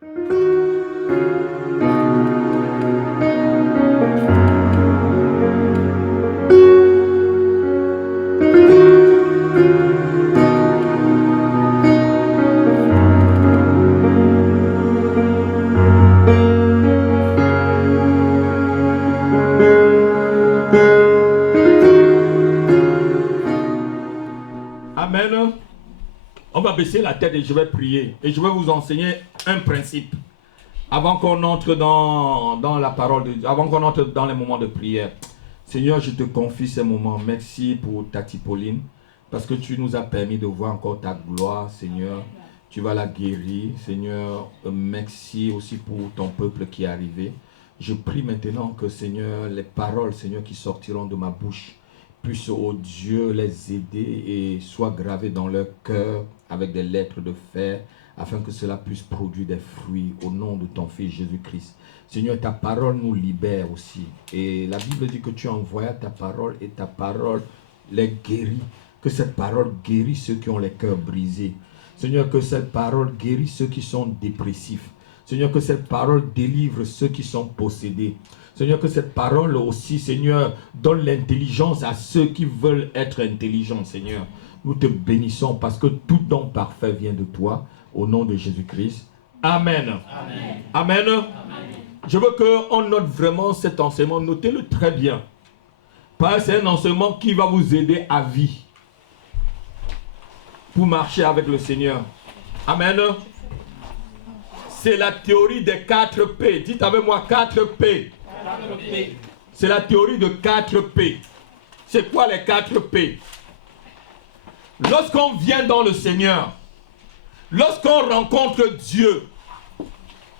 Amen. On va baisser la tête et je vais prier. Et je vais vous enseigner un principe. Avant qu'on entre dans la parole de Dieu, avant qu'on entre dans les moments de prière. Seigneur, je te confie ces moments. Merci pour Tati Pauline. Parce que tu nous as permis de voir encore ta gloire, Seigneur. Tu vas la guérir. Seigneur, merci aussi pour ton peuple qui est arrivé. Je prie maintenant que, Seigneur, les paroles, Seigneur, qui sortiront de ma bouche, puisse, oh Dieu, les aider et soient gravés dans leur cœur avec des lettres de fer, afin que cela puisse produire des fruits au nom de ton Fils Jésus-Christ. Seigneur, ta parole nous libère aussi. Et la Bible dit que tu envoies ta parole et ta parole les guérit. Que cette parole guérisse ceux qui ont les cœurs brisés. Seigneur, que cette parole guérisse ceux qui sont dépressifs. Seigneur, que cette parole délivre ceux qui sont possédés. Seigneur, que cette parole aussi, Seigneur, donne l'intelligence à ceux qui veulent être intelligents, Seigneur. Nous te bénissons parce que tout don parfait vient de toi, au nom de Jésus-Christ. Amen. Amen. Amen. Amen. Je veux qu'on note vraiment cet enseignement. Notez-le très bien. Parce que c'est un enseignement qui va vous aider à vie. Pour marcher avec le Seigneur. Amen. C'est la théorie des 4 P. Dites avec moi 4 P. C'est la théorie de 4 P. C'est quoi les 4 P? Lorsqu'on vient dans le Seigneur, lorsqu'on rencontre Dieu,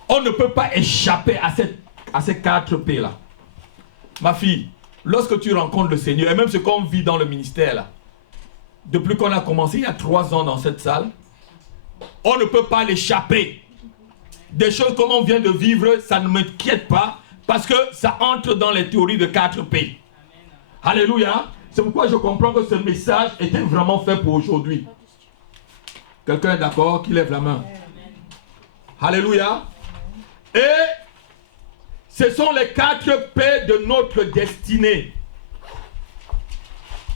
on ne peut pas échapper à ces 4 P là. Ma fille, lorsque tu rencontres le Seigneur, et même ce qu'on vit dans le ministère là, depuis qu'on a commencé il y a 3 ans dans cette salle, on ne peut pas l'échapper. Des choses comme on vient de vivre, ça ne m'inquiète pas, parce que ça entre dans les théories de 4 P. Amen. Alléluia. C'est pourquoi je comprends que ce message était vraiment fait pour aujourd'hui. Quelqu'un est d'accord? Qui lève la main? Amen. Alléluia. Et ce sont les 4 P de notre destinée.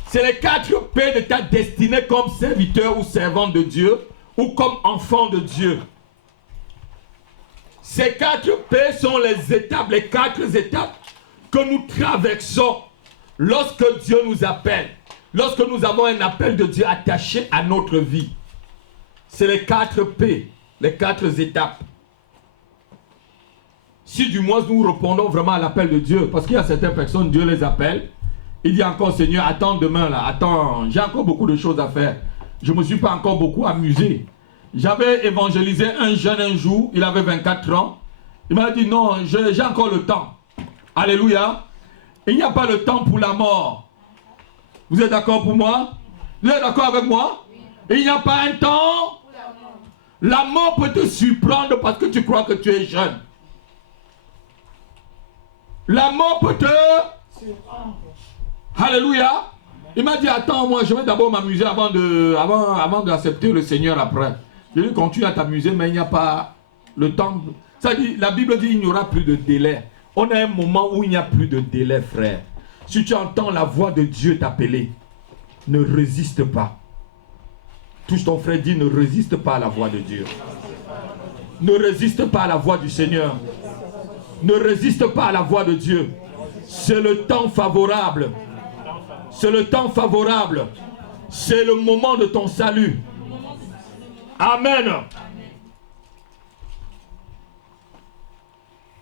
C'est les 4 P de ta destinée comme serviteur ou servant de Dieu ou comme enfant de Dieu. Ces 4 P sont les étapes, les 4 étapes que nous traversons lorsque Dieu nous appelle. Lorsque nous avons un appel de Dieu attaché à notre vie. C'est les 4 P, les 4 étapes. Si du moins nous répondons vraiment à l'appel de Dieu, parce qu'il y a certaines personnes, Dieu les appelle, il dit encore, Seigneur, attends demain là, attends, j'ai encore beaucoup de choses à faire. Je ne me suis pas encore beaucoup amusé. J'avais évangélisé un jeune un jour, il avait 24 ans. Il m'a dit non, j'ai encore le temps. Alléluia. Il n'y a pas le temps pour la mort. Vous êtes d'accord pour moi? Vous êtes d'accord avec moi? Il n'y a pas un temps. La mort peut te surprendre parce que tu crois que tu es jeune. La mort peut te... Alléluia. Il m'a dit attends, moi je vais d'abord m'amuser avant d'accepter le Seigneur après. Je lui continue à t'amuser, mais il n'y a pas le temps. Ça dit, la Bible dit qu'il n'y aura plus de délai. On a un moment où il n'y a plus de délai, frère. Si tu entends la voix de Dieu t'appeler, ne résiste pas. Touche ton frère, dit ne résiste pas à la voix de Dieu. Ne résiste pas à la voix du Seigneur. Ne résiste pas à la voix de Dieu. C'est le temps favorable. C'est le temps favorable. C'est le moment de ton salut. Amen.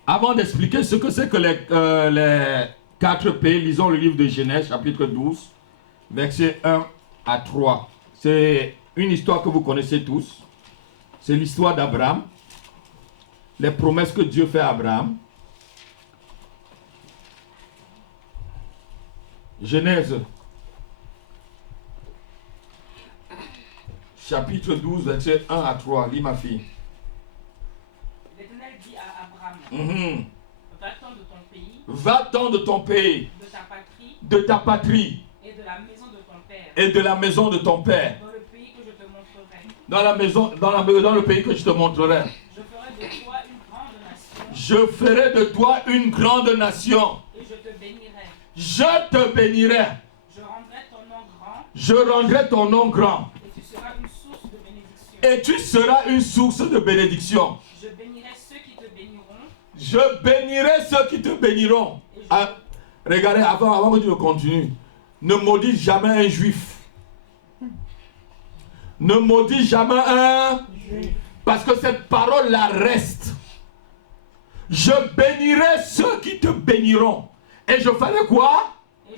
Avant d'expliquer ce que c'est que les 4 P, lisons le livre de Genèse, chapitre 12, versets 1 à 3. C'est une histoire que vous connaissez tous. C'est l'histoire d'Abraham. Les promesses que Dieu fait à Abraham. Genèse, chapitre 12, versets 1 à 3. Lis ma fille. L'Éternel dit à Abraham, va-t'en de ton pays, va-t'en de ton pays, de ta patrie, et de la maison de ton père, et de la maison de ton père, dans le pays que je te montrerai. Dans le pays que je te montrerai. Je ferai de toi Je ferai de toi une grande nation. Et je te bénirai. Je te bénirai. Je rendrai ton nom grand. Je rendrai ton nom grand. Et tu seras une source de bénédiction. Et tu seras une source de bénédiction. Je bénirai ceux qui te béniront. Je bénirai ceux qui te béniront. Ah, regardez, avant que tu continues, ne maudis jamais un juif. Ne maudis jamais un juif. Parce que cette parole-là reste. Je bénirai ceux qui te béniront. Et je ferai quoi? Et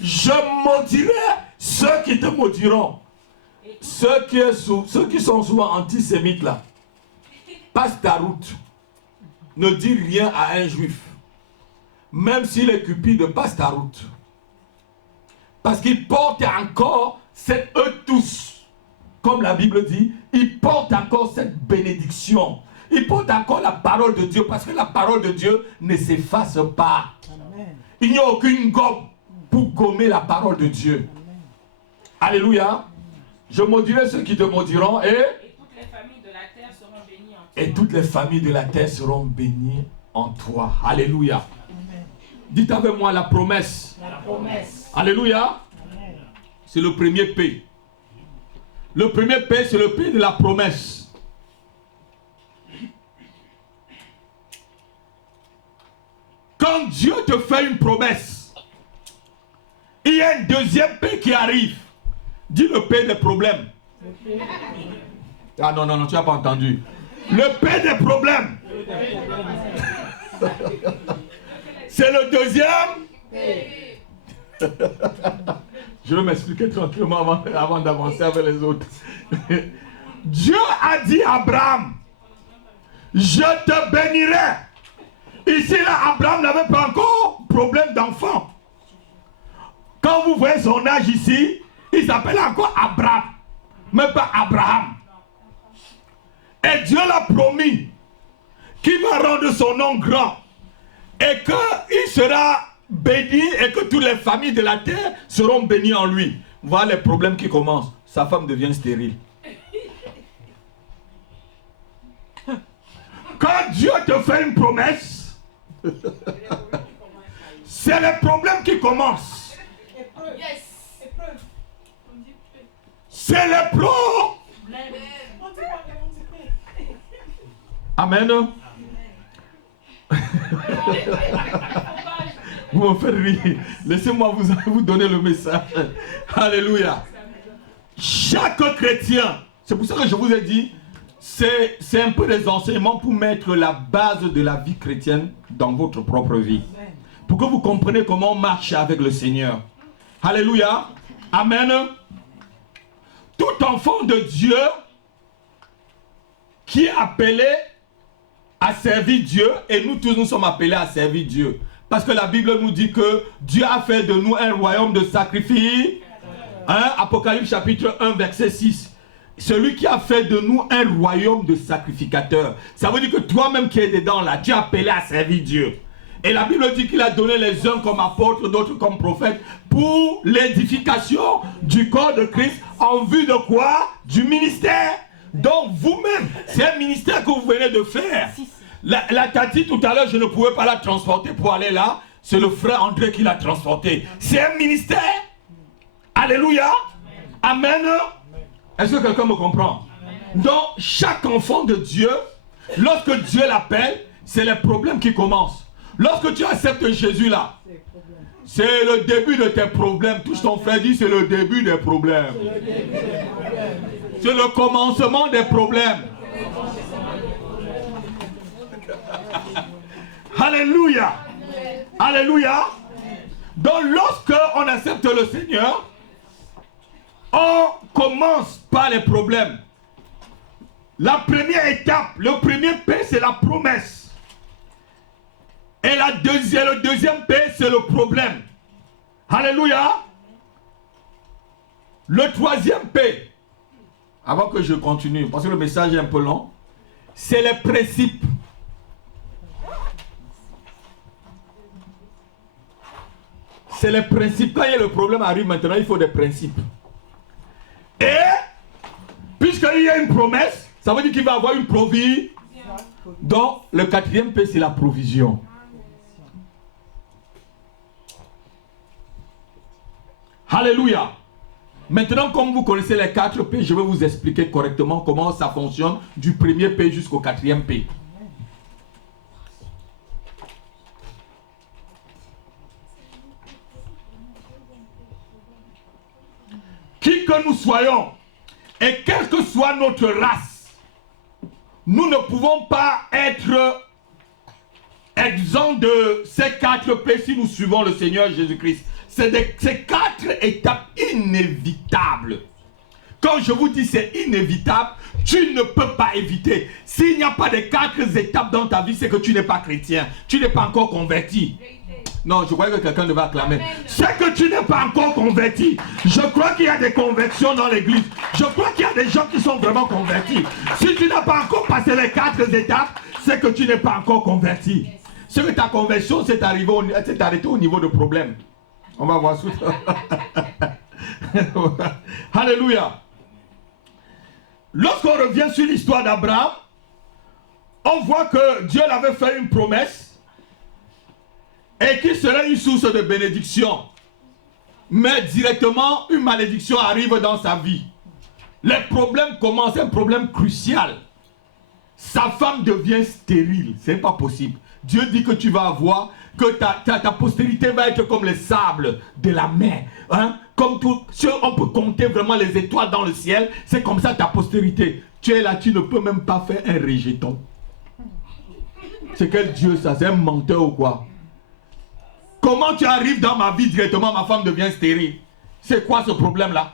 je maudirai ceux qui te maudiront. Ceux qui sont souvent antisémites là. Passe ta route. Ne dis rien à un juif. Même s'il est cupide, passe ta route. Parce qu'il porte encore eux tous. Comme la Bible dit, ils portent encore cette bénédiction. Ils portent encore la parole de Dieu. Parce que la parole de Dieu ne s'efface pas. Amen. Il n'y a aucune gomme pour gommer la parole de Dieu. Amen. Alléluia. Je maudirai ceux qui te maudiront et toutes les familles de la terre seront bénies en toi. Et toutes les familles de la terre seront bénies en toi. Alléluia. Amen. Dites avec moi la promesse. La promesse. Alléluia. C'est le premier P. Le premier P, c'est le P de la promesse. Quand Dieu te fait une promesse, il y a un deuxième P qui arrive. Dis le P des problèmes. Ah non, tu n'as pas entendu. Le P des problèmes. C'est le deuxième P. Je vais m'expliquer tranquillement avant d'avancer avec les autres. Dieu a dit à Abraham, je te bénirai. Ici, là, Abraham n'avait pas encore problème d'enfant. Quand vous voyez son âge ici, il s'appelle encore Abraham, mais pas Abraham. Et Dieu l'a promis qu'il va rendre son nom grand et qu'il sera béni et que toutes les familles de la terre seront bénies en lui. Voilà les problèmes qui commencent. Sa femme devient stérile. Quand Dieu te fait une promesse, c'est les problèmes qui commencent. C'est les problèmes. Amen. Vous me faites rire. Laissez-moi vous donner le message. Alléluia. Chaque chrétien, c'est pour ça que je vous ai dit, c'est un peu des enseignements pour mettre la base de la vie chrétienne dans votre propre vie. Pour que vous compreniez comment on marche avec le Seigneur. Alléluia. Amen. Tout enfant de Dieu qui est appelé à servir Dieu, et nous tous nous sommes appelés à servir Dieu. Parce que la Bible nous dit que Dieu a fait de nous un royaume de sacrifice. Apocalypse chapitre 1 verset 6. Celui qui a fait de nous un royaume de sacrificateurs. Ça veut dire que toi-même qui es dedans là, tu es appelé à servir Dieu. Et la Bible dit qu'il a donné les uns comme apôtres, d'autres comme prophètes, pour l'édification du corps de Christ, en vue de quoi? Du ministère. Donc vous-même, c'est un ministère que vous venez de faire. La Tati tout à l'heure, je ne pouvais pas la transporter pour aller là. C'est le frère André qui l'a transporté. C'est un ministère. Alléluia. Amen. Est-ce que quelqu'un me comprend? Donc chaque enfant de Dieu, lorsque Dieu l'appelle, c'est les problèmes qui commencent. Lorsque tu acceptes Jésus là, c'est le début de tes problèmes. Touche ton frère, dit c'est le début des problèmes. C'est le commencement des problèmes. Alléluia. Alléluia. Donc lorsque on accepte le Seigneur, on commence par les problèmes. La première étape, le premier P, c'est la promesse. Et le deuxième P, c'est le problème. Alléluia. Le troisième P, avant que je continue, parce que le message est un peu long, c'est les principes. C'est les principes. Quand le problème arrive maintenant, il faut des principes. Et, puisqu'il y a une promesse, ça veut dire qu'il va avoir une provision. Donc, le quatrième P, c'est la provision. Alléluia. Maintenant, comme vous connaissez les 4 P, je vais vous expliquer correctement comment ça fonctionne du premier P jusqu'au quatrième P. Qui que nous soyons, et quelle que soit notre race, nous ne pouvons pas être exempts de ces 4 P si nous suivons le Seigneur Jésus-Christ. C'est ces 4 étapes inévitables. Quand je vous dis c'est inévitable, tu ne peux pas éviter. S'il n'y a pas de 4 étapes dans ta vie, c'est que tu n'es pas chrétien. Tu n'es pas encore converti. Non, je croyais que quelqu'un devait acclamer. C'est que tu n'es pas encore converti. Je crois qu'il y a des conversions dans l'église. Je crois qu'il y a des gens qui sont vraiment convertis. Si tu n'as pas encore passé les 4 étapes, c'est que tu n'es pas encore converti. C'est que ta conversion s'est arrêtée au niveau de problème. On va voir ça. Alléluia. Lorsqu'on revient sur l'histoire d'Abraham, on voit que Dieu l'avait fait une promesse et qu'il serait une source de bénédiction. Mais directement, une malédiction arrive dans sa vie. Les problèmes commencent, un problème crucial. Sa femme devient stérile. Ce n'est pas possible. Dieu dit que tu vas avoir, que ta postérité va être comme les sables de la mer. Hein? Comme tout, si on peut compter vraiment les étoiles dans le ciel, c'est comme ça ta postérité. Tu es là, tu ne peux même pas faire un rejeton. C'est quel Dieu ça? C'est un menteur ou quoi? Comment tu arrives dans ma vie directement, ma femme devient stérile? C'est quoi ce problème-là?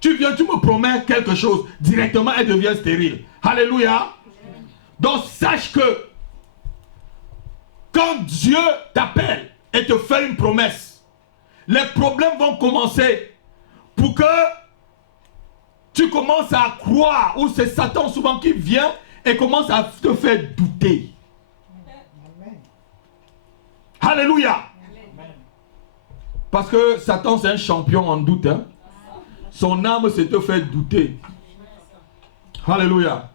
Tu viens, tu me promets quelque chose, directement elle devient stérile. Alléluia. Donc sache que quand Dieu t'appelle et te fait une promesse, les problèmes vont commencer pour que tu commences à croire, ou c'est Satan souvent qui vient et commence à te faire douter. Alléluia. Parce que Satan c'est un champion en doute. Hein? Son âme c'est te faire douter. Alléluia.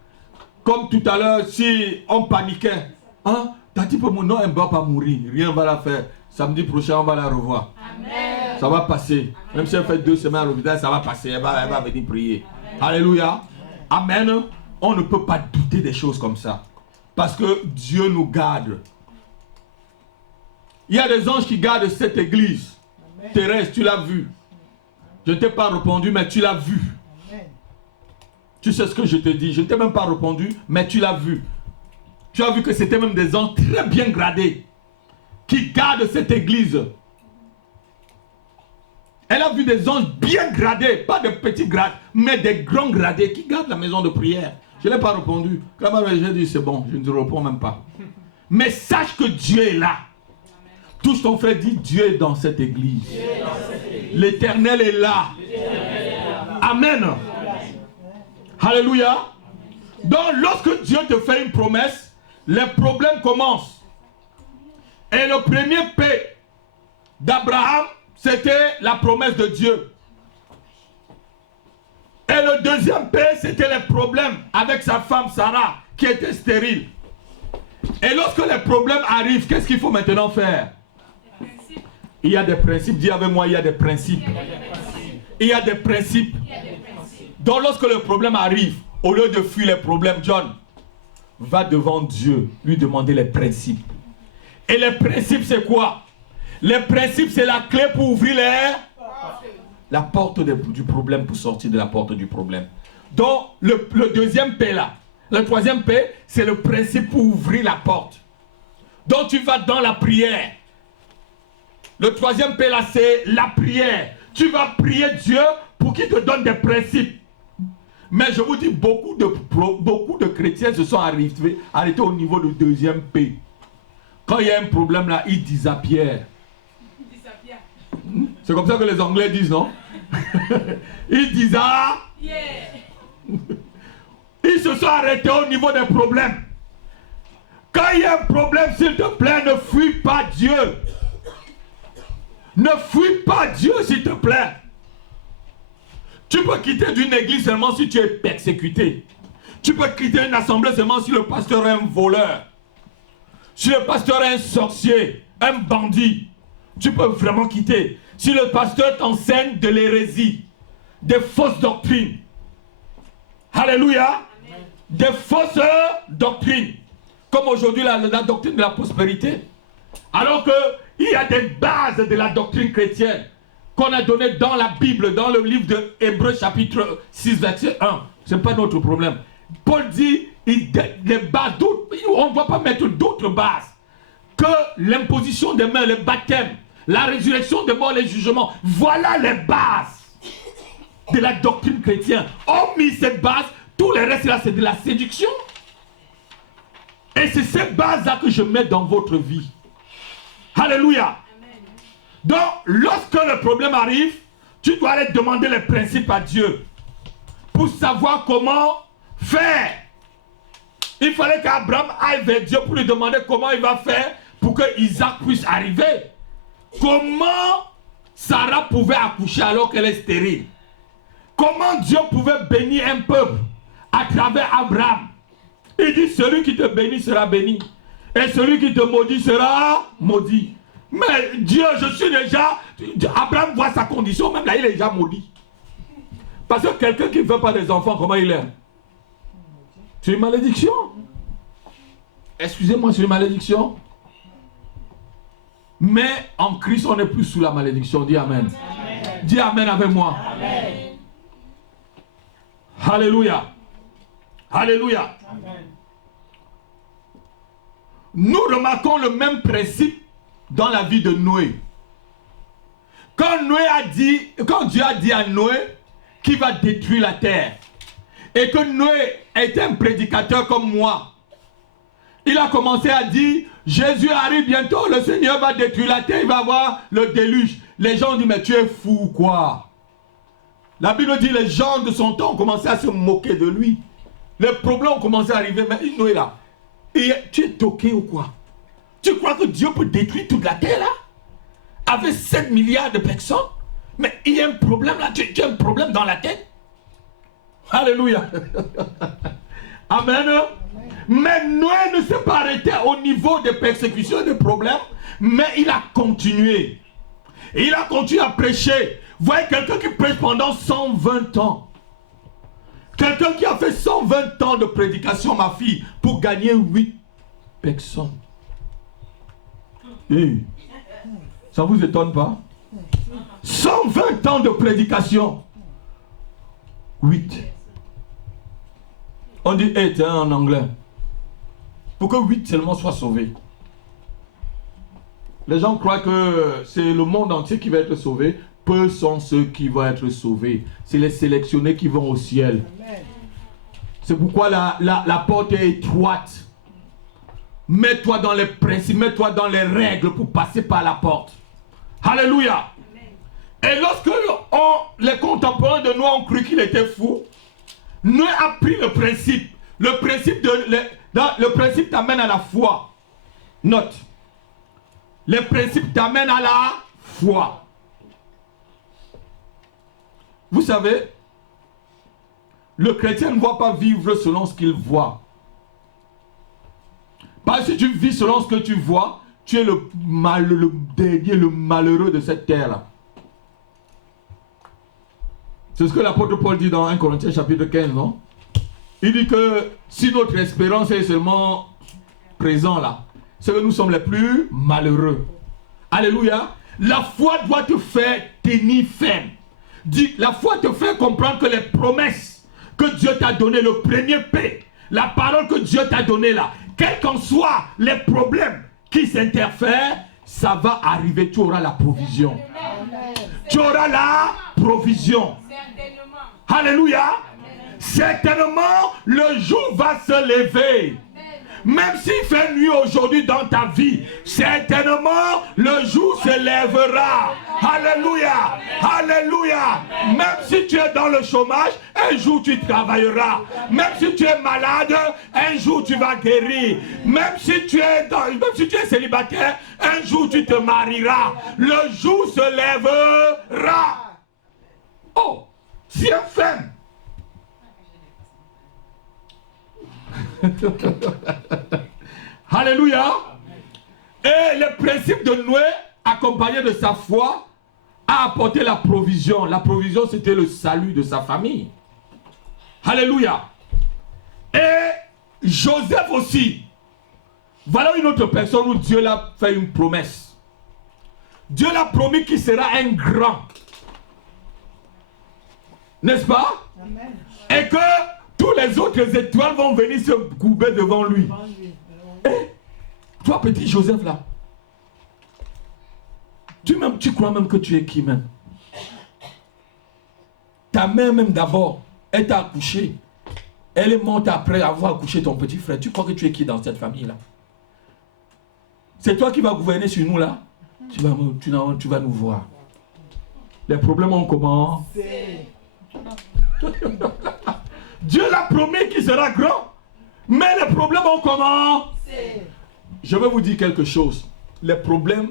Comme tout à l'heure, si on paniquait, hein? Tati pour mon nom, elle ne va pas mourir. Rien ne va la faire. Samedi prochain, on va la revoir. Amen. Ça va passer. Amen. Même si elle fait 2 semaines à l'hôpital, ça va passer. Elle va venir prier. Amen. Alléluia. Amen. On ne peut pas douter des choses comme ça. Parce que Dieu nous garde. Il y a des anges qui gardent cette église. Amen. Thérèse, tu l'as vu. Je ne t'ai pas répondu, mais tu l'as vu. Amen. Tu sais ce que je te dis. Je ne t'ai même pas répondu, mais tu l'as vu. Tu as vu que c'était même des anges très bien gradés qui gardent cette église. Elle a vu des anges bien gradés, pas de petits grades, mais des grands gradés qui gardent la maison de prière. Je ne l'ai pas répondu. J'ai dit c'est bon, je ne te réponds même pas. Mais sache que Dieu est là. Touche ton frère, dit Dieu est dans cette église. L'Éternel est là. Amen. Alléluia. Donc lorsque Dieu te fait une promesse, les problèmes commencent. Et le premier P d'Abraham, c'était la promesse de Dieu. Et le deuxième P, c'était les problèmes avec sa femme Sarah, qui était stérile. Et lorsque les problèmes arrivent, qu'est-ce qu'il faut maintenant faire? Il y a des principes. Dis avec moi, il y a des principes. Il y a des principes. Donc lorsque le problème arrive, au lieu de fuir les problèmes, John, va devant Dieu, lui demander les principes. Et les principes, c'est quoi? Les principes, c'est la clé pour ouvrir la porte du problème, pour sortir de la porte du problème. Donc, le deuxième P là, le troisième P, c'est le principe pour ouvrir la porte. Donc, tu vas dans la prière. Le troisième P là, c'est la prière. Tu vas prier Dieu pour qu'il te donne des principes. Mais je vous dis, beaucoup de chrétiens se sont arrêtés au niveau du deuxième P. Quand il y a un problème là, ils disent à Pierre. C'est comme ça que les Anglais disent, non? Ils disent à... Ils se sont arrêtés au niveau des problèmes. Quand il y a un problème, s'il te plaît, ne fuis pas Dieu. Ne fuis pas Dieu, s'il te plaît. Tu peux quitter d'une église seulement si tu es persécuté. Tu peux quitter une assemblée seulement si le pasteur est un voleur. Si le pasteur est un sorcier, un bandit, tu peux vraiment quitter. Si le pasteur t'enseigne de l'hérésie, des fausses doctrines. Alléluia. Amen. Des fausses doctrines. Comme aujourd'hui la doctrine de la prospérité. Alors qu'il y a des bases de la doctrine chrétienne qu'on a données dans la Bible, dans le livre de Hébreux chapitre 6, verset 1. Ce n'est pas notre problème. Paul dit, les bases, on ne doit pas mettre d'autres bases que l'imposition des mains, le baptême, la résurrection des morts, les jugements. Voilà les bases de la doctrine chrétienne. Hormis cette base, tout le reste là, c'est de la séduction. Et c'est ces bases-là que je mets dans votre vie. Alléluia. Amen. Donc, lorsque le problème arrive, tu dois aller demander les principes à Dieu pour savoir comment faire. Il fallait qu'Abraham aille vers Dieu pour lui demander comment il va faire pour que Isaac puisse arriver. Comment Sarah pouvait accoucher alors qu'elle est stérile? Comment Dieu pouvait bénir un peuple à travers Abraham? Il dit, celui qui te bénit sera béni. Et celui qui te maudit sera maudit. Mais Dieu, je suis déjà... Abraham voit sa condition, même là, il est déjà maudit. Parce que quelqu'un qui ne veut pas des enfants, comment il est? C'est une malédiction. Excusez-moi, c'est une malédiction. Mais en Christ, on n'est plus sous la malédiction. Dis Amen. Amen. Dis Amen avec moi. Amen. Alléluia. Alléluia. Amen. Nous remarquons le même principe dans la vie de Noé. Quand Dieu a dit à Noé qu'il va détruire la terre, et que Noé était un prédicateur comme moi, il a commencé à dire, Jésus arrive bientôt, le Seigneur va détruire la terre, il va avoir le déluge. Les gens disent, mais tu es fou ou quoi? La Bible dit, les gens de son temps ont commencé à se moquer de lui. Les problèmes ont commencé à arriver, mais Noé là, tu es toqué ou quoi? Tu crois que Dieu peut détruire toute la terre là? Avec 7 milliards de personnes? Mais il y a un problème là, tu as un problème dans la tête? Alléluia. Amen. Mais Noé ne s'est pas arrêté au niveau des persécutions et des problèmes, mais il a continué. Il a continué à prêcher. Vous voyez quelqu'un qui prêche pendant 120 ans. Quelqu'un qui a fait 120 ans de prédication, ma fille, pour gagner 8 personnes. Hey, ça ne vous étonne pas? 120 ans de prédication. 8. On dit 8 en anglais. Pour que 8 seulement soient sauvés. Les gens croient que c'est le monde entier qui va être sauvé. Peu sont ceux qui vont être sauvés. C'est les sélectionnés qui vont au ciel. C'est pourquoi la porte est étroite. Mets-toi dans les principes, mets-toi dans les règles pour passer par la porte. Alléluia. Et lorsque les contemporains de Noé ont cru qu'il était fou, Noé a pris le principe. Le principe t'amène à la foi. Note. Le principe t'amène à la foi. Vous savez, le chrétien ne va pas vivre selon ce qu'il voit. Parce que si tu vis selon ce que tu vois, tu es le dernier, le malheureux de cette terre-là. C'est ce que l'apôtre Paul dit dans 1 Corinthiens chapitre 15, non? Il dit que si notre espérance est seulement présente là, c'est que nous sommes les plus malheureux. Alléluia. La foi doit te faire tenir ferme. La foi te fait comprendre que les promesses que Dieu t'a données, le premier paix, la parole que Dieu t'a donnée là, quels qu'en soient les problèmes qui s'interfèrent, ça va arriver, tu auras la provision. Amen. Tu auras la provision. Certainement. Alléluia. Amen. Certainement, le jour va se lever. Même s'il fait nuit aujourd'hui dans ta vie, certainement le jour se lèvera. Alléluia. Alléluia. Même si tu es dans le chômage, un jour tu travailleras. Même si tu es malade, un jour tu vas guérir. Même si tu es célibataire, un jour tu te marieras. Le jour se lèvera. Oh, si un femme. Alléluia. Et le principe de Noé, accompagné de sa foi, a apporté la provision. La provision, c'était le salut de sa famille. Alléluia. Et Joseph aussi. Voilà une autre personne où Dieu l'a fait une promesse. Dieu l'a promis qu'il sera un grand. N'est-ce pas? Amen. Et que tous les autres étoiles vont venir se courber devant lui. Et toi, petit Joseph là, tu crois même que tu es qui même? Ta mère même d'abord, elle t'a accouché. Elle est morte après avoir accouché ton petit frère. Tu crois que tu es qui dans cette famille là? C'est toi qui vas gouverner sur nous là? Tu vas nous voir. Les problèmes ont commencé. Dieu l'a promis qu'il sera grand. Mais les problèmes ont commencé. Je vais vous dire quelque chose. Les problèmes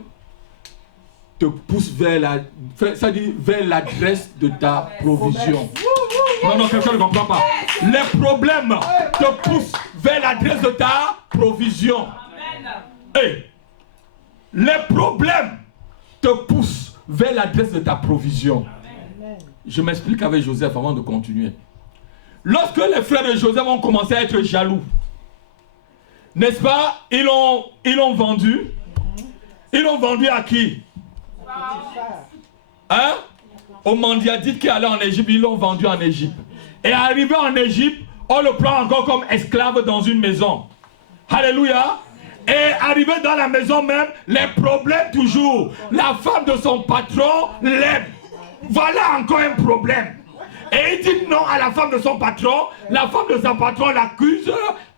te poussent vers l'adresse de ta provision. Non, quelqu'un ne comprend pas. Les problèmes te poussent vers l'adresse de ta provision. Hey, les problèmes te poussent vers l'adresse de ta provision. Je m'explique avec Joseph avant de continuer. Lorsque les frères de Joseph ont commencé à être jaloux, n'est-ce pas? Ils l'ont vendu. Ils l'ont vendu à qui? Hein? Au mendiadite qui allait en Égypte. Ils l'ont vendu en Égypte. Et arrivé en Égypte, on le prend encore comme esclave dans une maison. Alléluia. Et arrivé dans la maison même, les problèmes toujours. La femme de son patron l'aime. Voilà encore un problème. Et il dit non à la femme de son patron. La femme de son patron l'accuse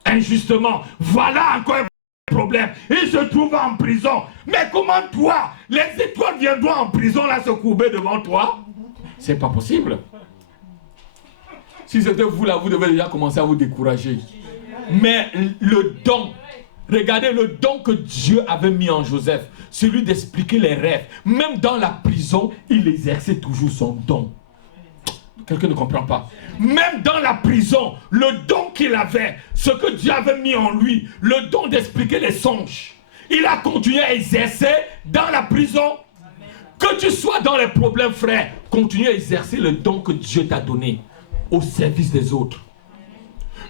injustement. Voilà encore un problème. Il se trouve en prison. Mais comment toi, les étoiles viendront en prison là se courber devant toi? C'est pas possible. Si c'était vous là, vous devez déjà commencer à vous décourager. Mais le don, regardez le don que Dieu avait mis en Joseph, celui d'expliquer les rêves. Même dans la prison, il exerçait toujours son don. Quelqu'un ne comprend pas. Même dans la prison, le don qu'il avait, ce que Dieu avait mis en lui, le don d'expliquer les songes, il a continué à exercer dans la prison. Que tu sois dans les problèmes, frère, continue à exercer le don que Dieu t'a donné au service des autres.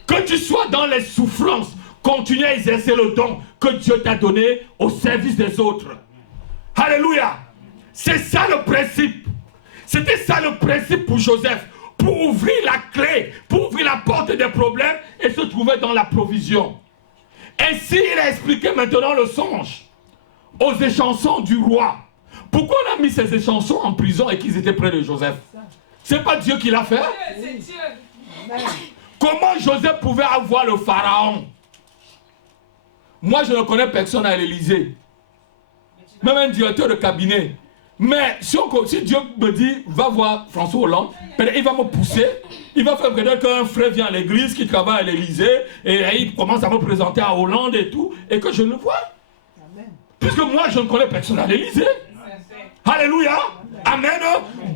Que tu sois dans les souffrances, continue à exercer le don que Dieu t'a donné au service des autres. Alléluia. C'est ça le principe. C'était ça le principe pour Joseph. Pour ouvrir la clé, pour ouvrir la porte des problèmes et se trouver dans la provision. Ainsi, il a expliqué maintenant le songe aux échansons du roi. Pourquoi on a mis ces échansons en prison et qu'ils étaient près de Joseph? C'est pas Dieu qui l'a fait? C'est Dieu. Comment Joseph pouvait avoir le pharaon? Moi, je ne connais personne à l'Élysée. Même un directeur de cabinet. Mais si Dieu me dit, va voir François Hollande, il va me pousser, il va faire peut-être qu'un frère vient à l'église qui travaille à l'Élysée et il commence à me présenter à Hollande et tout, et que je le vois. Puisque moi, je ne connais personne à l'Élysée. Alléluia. Amen.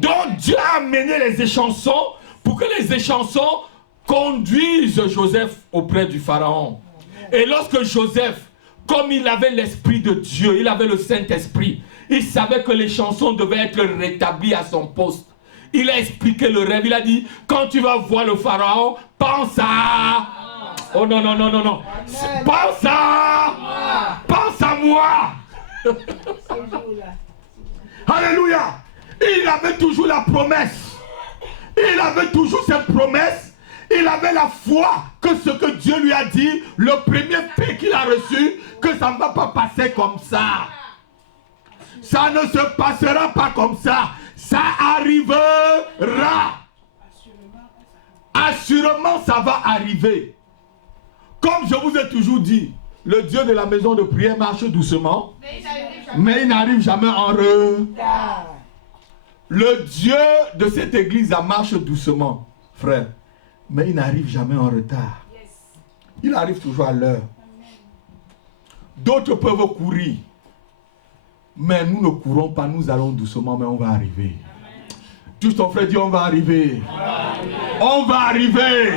Donc Dieu a amené les échansons pour que les échansons conduisent Joseph auprès du pharaon. Et lorsque Joseph, comme il avait l'esprit de Dieu, il avait le Saint-Esprit, il savait que les chansons devaient être rétablies à son poste. Il a expliqué le rêve. Il a dit, quand tu vas voir le pharaon, pense à... Oh non. Pense à moi. Alléluia. Il avait toujours la promesse. Il avait toujours cette promesse. Il avait la foi que ce que Dieu lui a dit, le premier paix qu'il a reçu, que ça ne va pas passer comme ça. Ça ne se passera pas comme ça. Ça arrivera. Assurément, ça va arriver. Comme je vous ai toujours dit, le Dieu de la maison de prière marche doucement, mais il n'arrive jamais en retard. Le Dieu de cette église marche doucement, frère, mais il n'arrive jamais en retard. Il arrive toujours à l'heure. D'autres peuvent courir. Mais nous ne courons pas, nous allons doucement, mais on va arriver. Tous ton frère dit on va arriver. On va arriver.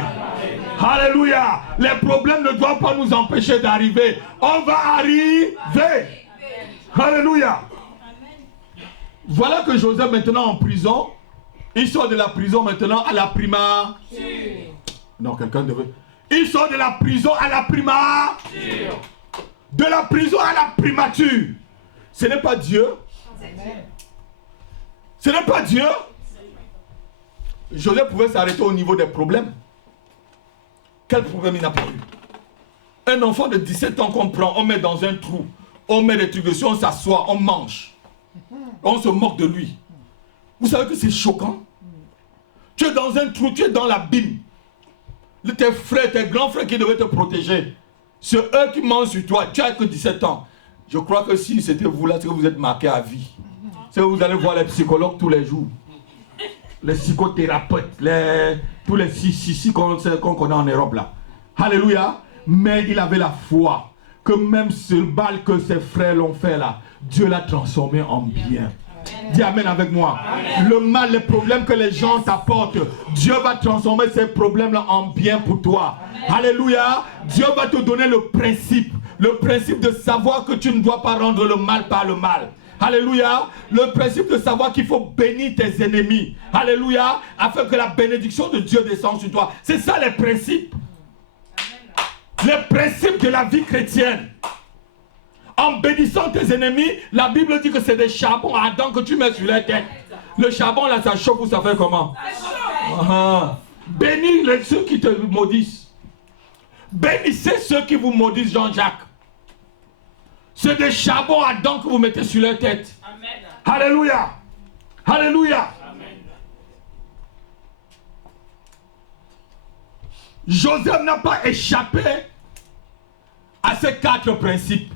Alléluia. Les problèmes ne doivent pas nous empêcher d'arriver. On va arriver. Alléluia. Voilà que Joseph maintenant en prison. Il sort de la prison maintenant à la primature. Non, quelqu'un devait... Il sort de la prison à la primature. De la prison à la primature. Ce n'est pas Dieu. Ce n'est pas Dieu. Joseph pouvait s'arrêter au niveau des problèmes. Quel problème il n'a pas eu? Un enfant de 17 ans qu'on prend, on met dans un trou, on met des trucs dessus, on s'assoit, on mange. On se moque de lui. Vous savez que c'est choquant? Tu es dans un trou, tu es dans l'abîme. Tes frères, tes grands frères qui devaient te protéger, c'est eux qui mangent sur toi. Tu n'as que 17 ans. Je crois que si c'était vous là, c'est que vous êtes marqué à vie. C'est que vous allez voir les psychologues tous les jours. Les psychothérapeutes, tous les six qu'on connaît en Europe là. Alléluia. Mais il avait la foi que même ce mal que ses frères l'ont fait là, Dieu l'a transformé en bien. Dis amen avec moi. Amen. Le mal, les problèmes que les gens t'apportent, Dieu va transformer ces problèmes-là en bien pour toi. Amen. Alléluia. Dieu va te donner le principe de savoir que tu ne dois pas rendre le mal par le mal. Alléluia. Le principe de savoir qu'il faut bénir tes ennemis. Alléluia. Afin que la bénédiction de Dieu descende sur toi. C'est ça les principes. Les principes de la vie chrétienne. En bénissant tes ennemis, la Bible dit que c'est des charbons ardents que tu mets sur la tête. Le charbon là, ça chauffe ou ça fait comment? Bénis ceux qui te maudissent. Bénissez ceux qui vous maudissent, Jean-Jacques. C'est des charbons ardents que vous mettez sur leur tête. Amen. Alléluia. Alléluia. Amen. Joseph n'a pas échappé à ces 4 principes.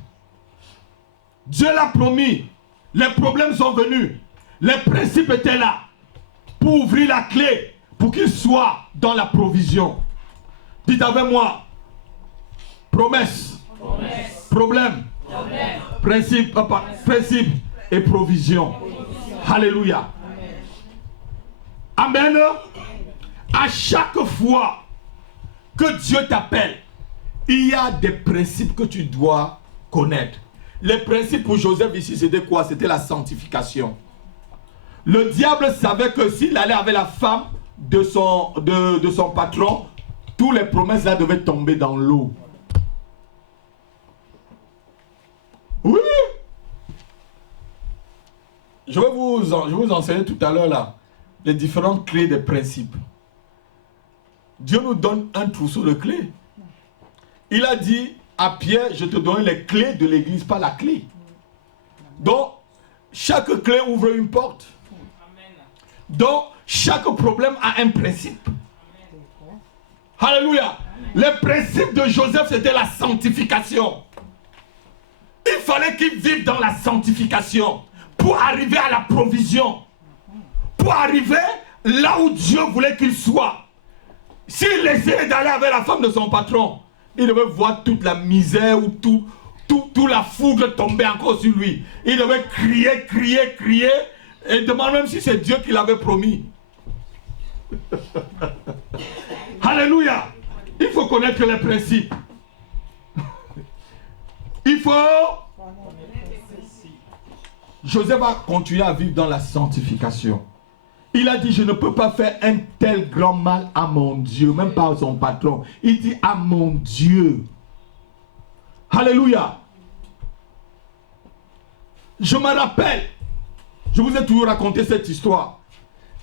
Dieu l'a promis. Les problèmes sont venus. Les principes étaient là pour ouvrir la clé pour qu'il soit dans la provision. Dites avec moi. Promesse. Problème. Principe et provision. Alléluia. Amen. À chaque fois que Dieu t'appelle, il y a des principes que tu dois connaître. Les principes pour Joseph ici, c'était quoi? C'était la sanctification. Le diable savait que s'il allait avec la femme de son patron, toutes les promesses là devaient tomber dans l'eau. Oui. Je vais vous enseigner tout à l'heure là les différentes clés des principes. Dieu nous donne un trousseau de clés. Il a dit à Pierre, je te donne les clés de l'église, pas la clé. Donc, chaque clé ouvre une porte. Donc, chaque problème a un principe. Alléluia. Le principe de Joseph, c'était la sanctification. Il fallait qu'il vive dans la sanctification pour arriver à la provision. Pour arriver là où Dieu voulait qu'il soit. S'il essayait d'aller avec la femme de son patron, il devait voir toute la misère ou toute la foudre tomber encore sur lui. Il devait crier et demander même si c'est Dieu qui l'avait promis. Alléluia. Il faut connaître les principes. Il faut... Joseph a continué à vivre dans la sanctification. Il a dit, je ne peux pas faire un tel grand mal à mon Dieu, même pas à son patron. Il dit, à mon Dieu. Alléluia. Je me rappelle, je vous ai toujours raconté cette histoire.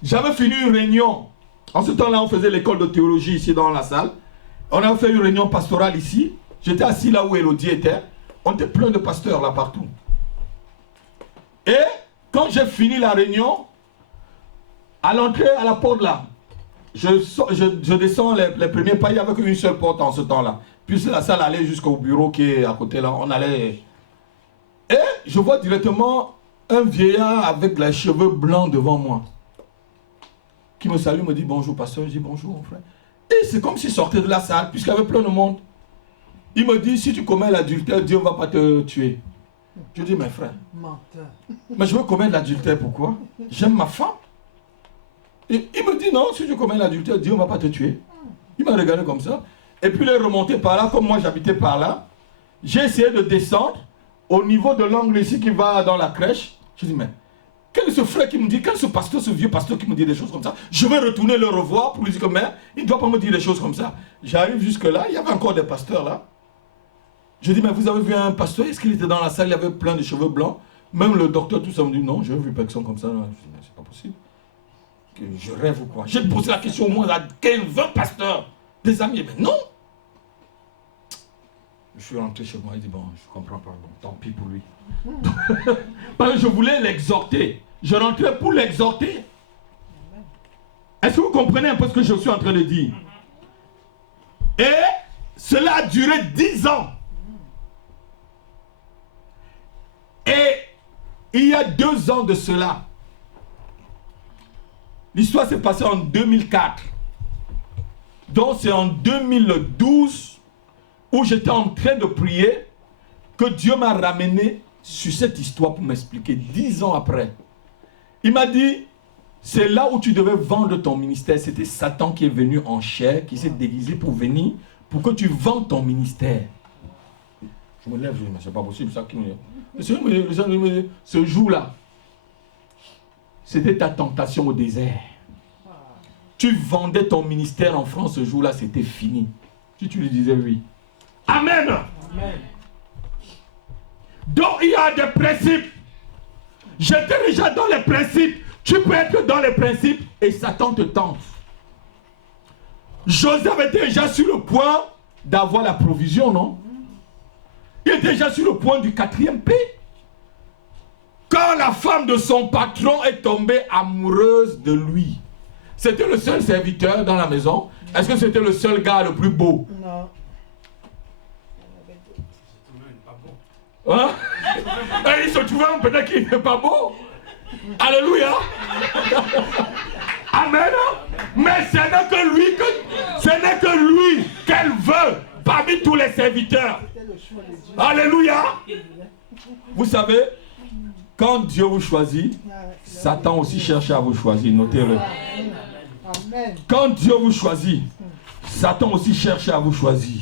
J'avais fini une réunion. En ce temps-là, on faisait l'école de théologie ici dans la salle. On a fait une réunion pastorale ici. J'étais assis là où Elodie était. On était plein de pasteurs là partout. Et quand j'ai fini la réunion, à l'entrée, à la porte là, je descends les premiers pas, il n'y avait qu'une seule porte en ce temps-là. Puis la salle allait jusqu'au bureau qui est à côté là, on allait... Et je vois directement un vieillard avec les cheveux blancs devant moi. Qui me salue, me dit bonjour pasteur, je dis bonjour mon frère. Et c'est comme s'il sortait de la salle, puisqu'il y avait plein de monde. Il me dit, si tu commets l'adultère, Dieu ne va pas te tuer. Je dis, mes frères, mais je veux commettre l'adultère, pourquoi? J'aime ma femme. Et il me dit, non, si tu commets l'adultère, Dieu ne va pas te tuer. Il m'a regardé comme ça. et puis les remonter par là, comme moi j'habitais par là. J'ai essayé de descendre au niveau de l'angle ici qui va dans la crèche. Je dis, mais quel est ce frère qui me dit, quel est ce pasteur, ce vieux pasteur qui me dit des choses comme ça? Je vais retourner le revoir pour lui dire que, mais il ne doit pas me dire des choses comme ça. J'arrive jusque là, il y avait encore des pasteurs là. Je dis, mais vous avez vu un pasteur? Est-ce qu'il était dans la salle? Il avait plein de cheveux blancs. Même le docteur, tout ça me dit, non, je n'ai vu personne comme ça. Je dis, mais c'est pas possible. Que je rêve ou quoi? J'ai posé la question au moins à 15-20 pasteurs, des amis, mais non. Je suis rentré chez moi, il dit, bon, je comprends pas, bon, tant pis pour lui. Parce que je voulais l'exhorter. Je rentrais pour l'exhorter. Est-ce que vous comprenez un peu ce que je suis en train de dire? Et cela a duré 10 ans. Et il y a 2 ans de cela, l'histoire s'est passée en 2004. Donc c'est en 2012 où j'étais en train de prier que Dieu m'a ramené sur cette histoire pour m'expliquer 10 ans après. Il m'a dit, c'est là où tu devais vendre ton ministère. C'était Satan qui est venu en chair, qui s'est déguisé pour venir, pour que tu vendes ton ministère. Je me lève, je dis, mais c'est pas possible ça qui me dit. Ce jour-là, c'était ta tentation au désert. Tu vendais ton ministère en France ce jour-là, c'était fini. Si tu lui disais oui. Amen. Amen. Donc il y a des principes. J'étais déjà dans les principes. Tu peux être dans les principes et Satan te tente. Joseph était déjà sur le point d'avoir la provision, non? Il était déjà sur le point du 4e P. Quand la femme de son patron est tombée amoureuse de lui, c'était le seul serviteur dans la maison. Est-ce que c'était le seul gars le plus beau? Non. Hein? Et il se trouvait un peut-être qu'il n'est pas beau. Alléluia. Amen. Mais ce n'est que lui qu'elle veut parmi tous les serviteurs. Alléluia. Vous savez, quand Dieu vous choisit, Satan aussi cherche à vous choisir. Notez-le. Quand Dieu vous choisit, Satan aussi cherche à vous choisir.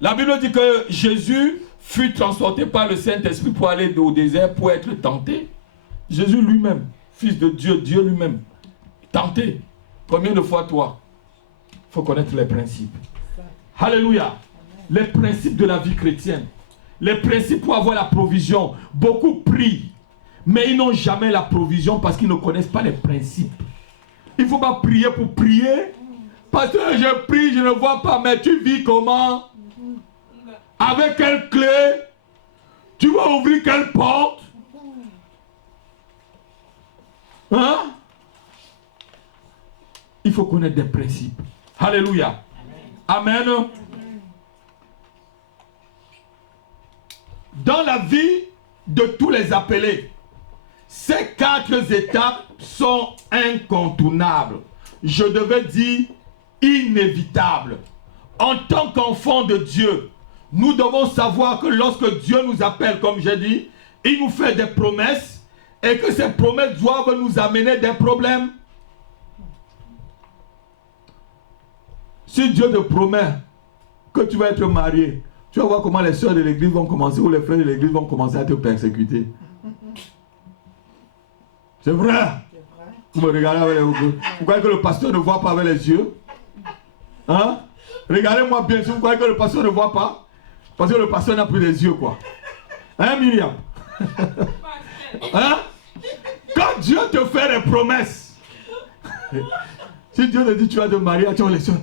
La Bible dit que Jésus fut transporté par le Saint-Esprit pour aller au désert pour être tenté. Jésus lui-même, fils de Dieu, Dieu lui-même, tenté. Combien de fois toi? Il faut connaître les principes. Alléluia. Les principes de la vie chrétienne. Les principes pour avoir la provision. Beaucoup prient, mais ils n'ont jamais la provision parce qu'ils ne connaissent pas les principes. Il ne faut pas prier pour prier. Parce que je prie, je ne vois pas, mais tu vis comment? Avec quelle clé? Tu vas ouvrir quelle porte? Hein? Il faut connaître des principes. Alléluia. Amen. Dans la vie de tous les appelés, ces 4 étapes sont incontournables. Je devais dire inévitables. En tant qu'enfant de Dieu, nous devons savoir que lorsque Dieu nous appelle, comme j'ai dit, il nous fait des promesses et que ces promesses doivent nous amener des problèmes. Si Dieu te promet que tu vas être marié, tu vas voir comment les soeurs de l'église vont commencer ou les frères de l'église vont commencer à te persécuter. C'est vrai. Vous me regardez avec les yeux. Vous croyez que le pasteur ne voit pas avec les yeux? Hein? Regardez-moi bien, si vous croyez que le pasteur ne voit pas, parce que le pasteur n'a plus les yeux, quoi. Hein, Myriam? Hein? Quand Dieu te fait des promesses, si Dieu te dit tu vas te marier, tu vas les soeurs.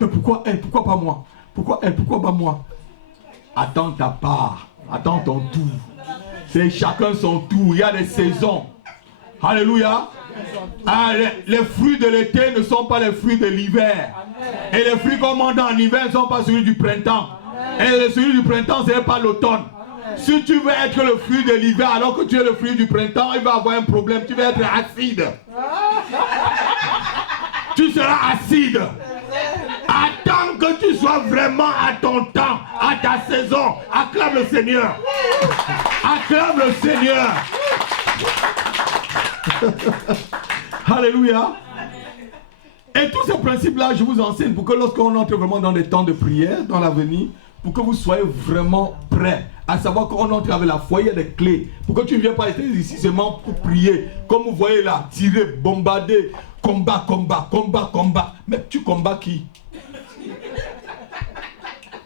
Mais pourquoi elle? Pourquoi pas moi? Pourquoi elle? Pourquoi pas moi? Attends ta part. Attends ton tour. C'est chacun son tour. Il y a des saisons. Alléluia. Ah, les fruits de l'été ne sont pas les fruits de l'hiver. Et les fruits qu'on mange en hiver ne sont pas celui du printemps. Et celui du printemps, ce n'est pas l'automne. Si tu veux être le fruit de l'hiver alors que tu es le fruit du printemps, il va avoir un problème. Tu vas être acide. Tu seras acide. Attends que tu sois vraiment à ton temps, à ta saison. Acclame le Seigneur. Acclame le Seigneur. Alléluia. Et tous ces principes-là, je vous enseigne pour que lorsqu'on entre vraiment dans des temps de prière, dans l'avenir, pour que vous soyez vraiment prêts. À savoir qu'on entre avec la foi, il y a des clés. Pour que tu ne viennes pas rester ici seulement pour prier. Comme vous voyez là, tirer, bombarder, combat, combat, combat, combat. Mais tu combats qui?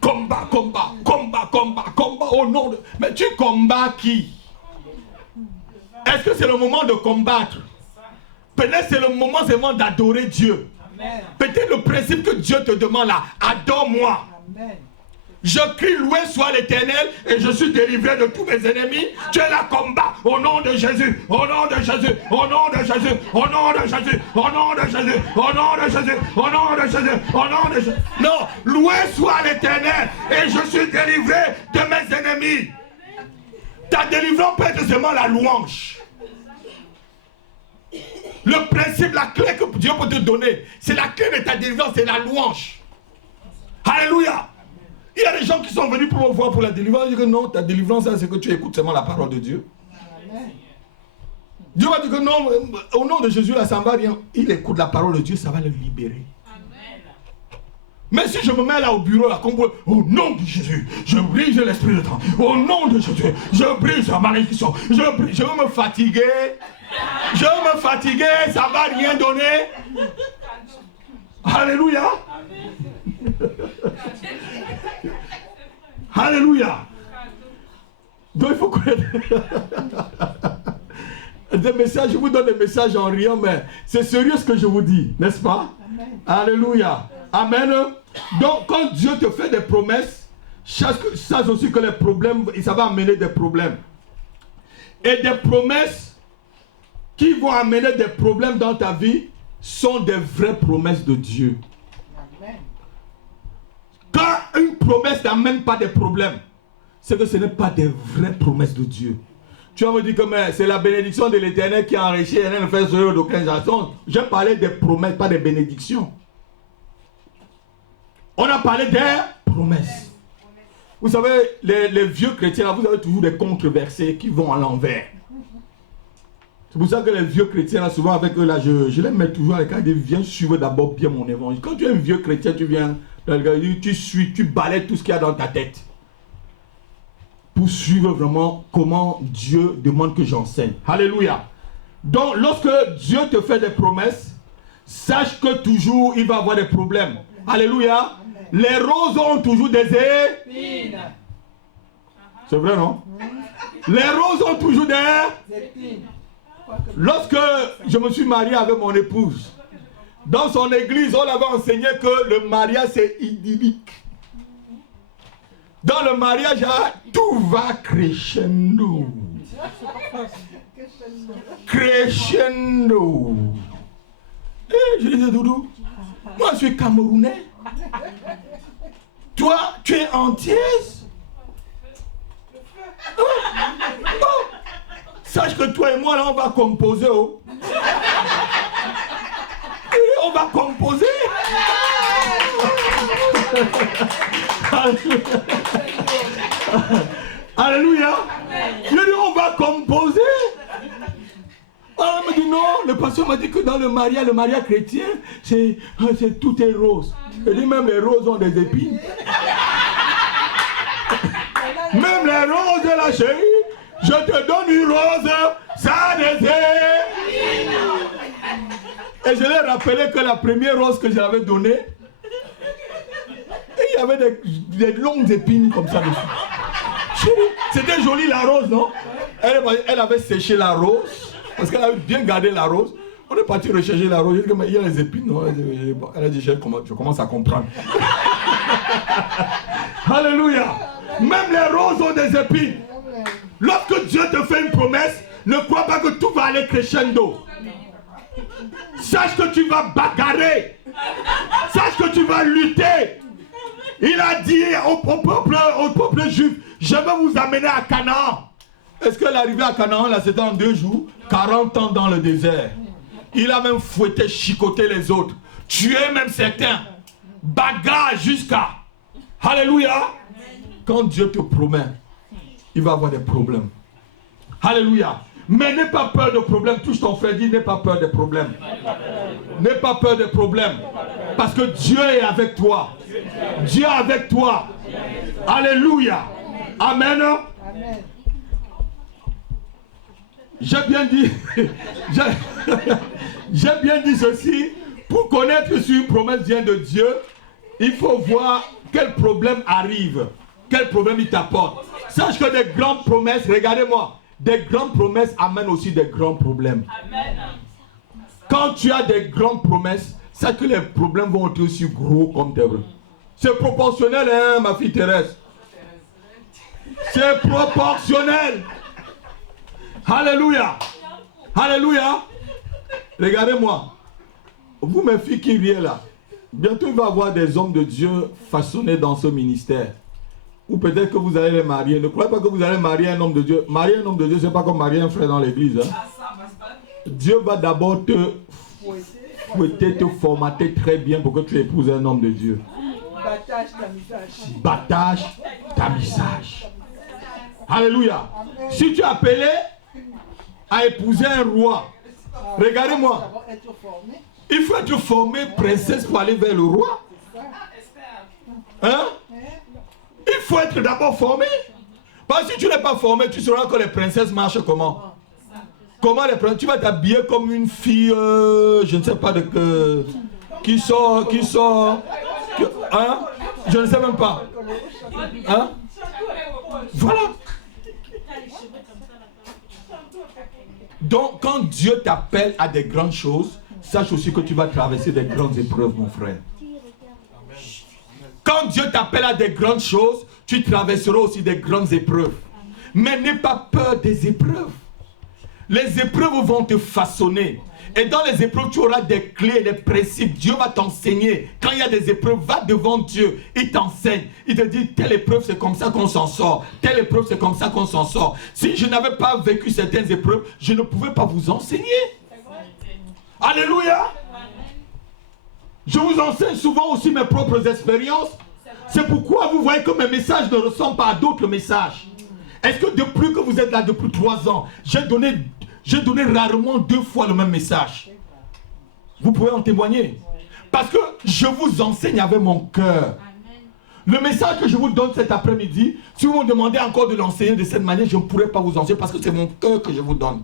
Combat, combat, combat, combat, combat au nom de... Mais tu combats qui? Est-ce que c'est le moment de combattre? Peut-être c'est le moment seulement d'adorer Dieu. Peut-être le principe que Dieu te demande là, adore-moi. Je crie, loué soit l'Éternel et je suis délivré de tous mes ennemis. Tu es là combat au nom de Jésus, au nom de Jésus, au nom de Jésus, au nom de Jésus, au nom de Jésus, au nom de Jésus, au nom de Jésus, au nom de Jésus. Non, loué soit l'Éternel et je suis délivré de mes ennemis. Ta délivrance peut être seulement la louange. Le principe, la clé que Dieu peut te donner, c'est la clé de ta délivrance, c'est la louange. Alléluia. Il y a des gens qui sont venus pour me voir pour la délivrance. Ils disent que non, ta délivrance, c'est que tu écoutes seulement la parole de Dieu. Dieu va dire que non, au nom de Jésus, là, ça ne va rien. Il écoute la parole de Dieu, ça va le libérer. Mais si je me mets là au bureau, là, comme au nom de Jésus, je brise l'esprit de temps. Au nom de Jésus, je brise la malédiction. Je vais me fatiguer. Je vais me fatiguer, ça ne va rien donner. Alléluia. Alléluia. Donc il faut connaître des messages. Je vous donne des messages en riant, mais c'est sérieux ce que je vous dis, n'est-ce pas? Amen. Alléluia. Amen. Donc quand Dieu te fait des promesses, sache aussi que les problèmes, ça va amener des problèmes. Et des promesses qui vont amener des problèmes dans ta vie sont des vraies promesses de Dieu. Quand une promesse n'amène pas de problèmes, c'est que ce n'est pas des vraies promesses de Dieu. Tu vas me dire que c'est la bénédiction de l'Éternel qui enrichit et elle ne fait sourire d'aucun garçon. J'ai parlé des promesses, pas des bénédictions. On a parlé des promesses. Vous savez, les vieux chrétiens, là, vous avez toujours des controversés qui vont à l'envers. C'est pour ça que les vieux chrétiens, là, souvent avec eux, là, je les mets toujours avec eux. Ils viennent suivre d'abord bien mon évangile. Quand tu es un vieux chrétien, tu viens... Tu suis, tu balayes tout ce qu'il y a dans ta tête pour suivre vraiment comment Dieu demande que j'enseigne. Alléluia. Donc, lorsque Dieu te fait des promesses, sache que toujours il va avoir des problèmes. Alléluia. Les roses ont toujours des épines. C'est vrai, non? Les roses ont toujours des épines. Lorsque je me suis marié avec mon épouse, dans son église, on avait enseigné que le mariage c'est idyllique. Dans le mariage, tout va crescendo. Crescendo. Et je disais, Doudou, moi je suis Camerounais. Toi, tu es antillaise. Oh. Sache que toi et moi, là, on va composer. Oh. Et on va composer. Alléluia. Je dis, on va composer. On me dit non, le pasteur m'a dit que dans le mariage chrétien, c'est tout est rose. Il dit même les roses ont des épines. Même les roses, la chérie, je te donne une rose, ça a des épines. Et je l'ai rappelé que la première rose que j'avais donnée, il y avait des longues épines comme ça dessus. C'était joli la rose, non? Elle avait séché la rose, parce qu'elle avait bien gardé la rose. On est parti rechercher la rose. Il y a les épines, non? Elle a dit, je commence à comprendre. Alléluia. Même les roses ont des épines. Lorsque Dieu te fait une promesse, ne crois pas que tout va aller crescendo. Sache que tu vas bagarrer. Sache que tu vas lutter. Il a dit au peuple juif, je vais vous amener à Canaan. Est-ce que l'arrivée à Canaan, là, c'était en 2 jours? 40 ans dans le désert. Il a même fouetté, chicoté les autres. Tué même certains. Bagarre jusqu'à... Alléluia. Quand Dieu te promet, il va avoir des problèmes. Alléluia. Mais n'aie pas peur de problèmes. Touche ton frère, dis n'aie pas peur des problèmes. N'aie pas peur des problèmes. Parce que Dieu est avec toi. Dieu est avec toi. Alléluia. Amen. J'ai bien dit, j'ai bien dit ceci. Pour connaître si une promesse vient de Dieu, il faut voir quel problème arrive. Quel problème il t'apporte. Sache que des grandes promesses, regardez-moi, des grandes promesses amènent aussi des grands problèmes. Amen. Quand tu as des grandes promesses, sache que les problèmes vont être aussi gros comme tes bras. C'est proportionnel, hein, ma fille Thérèse. C'est proportionnel. Alléluia. Alléluia. Regardez-moi. Vous, mes filles qui riez là, bientôt il va y avoir des hommes de Dieu façonnés dans ce ministère. Ou peut-être que vous allez les marier. Ne croyez pas que vous allez marier un homme de Dieu. Marier un homme de Dieu, ce n'est pas comme marier un frère dans l'église. Hein. Dieu va d'abord te fouetter, te formater très bien pour que tu épouses un homme de Dieu. Battage, tamisage. Alléluia. Si tu es appelé à épouser un roi, regardez-moi. Il faut être formé princesse pour aller vers le roi. Hein? Il faut être d'abord formé. Parce que si tu n'es pas formé, tu sauras que les princesses marchent comment? Comment les princesses? Tu vas t'habiller comme une fille, je ne sais pas de que... Qui sort, hein? Je ne sais même pas. Hein? Voilà. Donc, quand Dieu t'appelle à des grandes choses, sache aussi que tu vas traverser des grandes épreuves, mon frère. Quand Dieu t'appelle à des grandes choses, tu traverseras aussi des grandes épreuves. Mais n'aie pas peur des épreuves. Les épreuves vont te façonner. Et dans les épreuves, tu auras des clés, des principes. Dieu va t'enseigner. Quand il y a des épreuves, va devant Dieu. Il t'enseigne. Il te dit, telle épreuve, c'est comme ça qu'on s'en sort. Telle épreuve, c'est comme ça qu'on s'en sort. Si je n'avais pas vécu certaines épreuves, je ne pouvais pas vous enseigner. Alléluia. Je vous enseigne souvent aussi mes propres expériences. C'est pourquoi vous voyez que mes messages ne ressemblent pas à d'autres messages. Est-ce que depuis que vous êtes là depuis 3 ans, j'ai donné rarement 2 fois le même message? Vous pouvez en témoigner. Parce que je vous enseigne avec mon cœur. Le message que je vous donne cet après-midi, si vous me demandez encore de l'enseigner de cette manière, je ne pourrai pas vous enseigner parce que c'est mon cœur que je vous donne.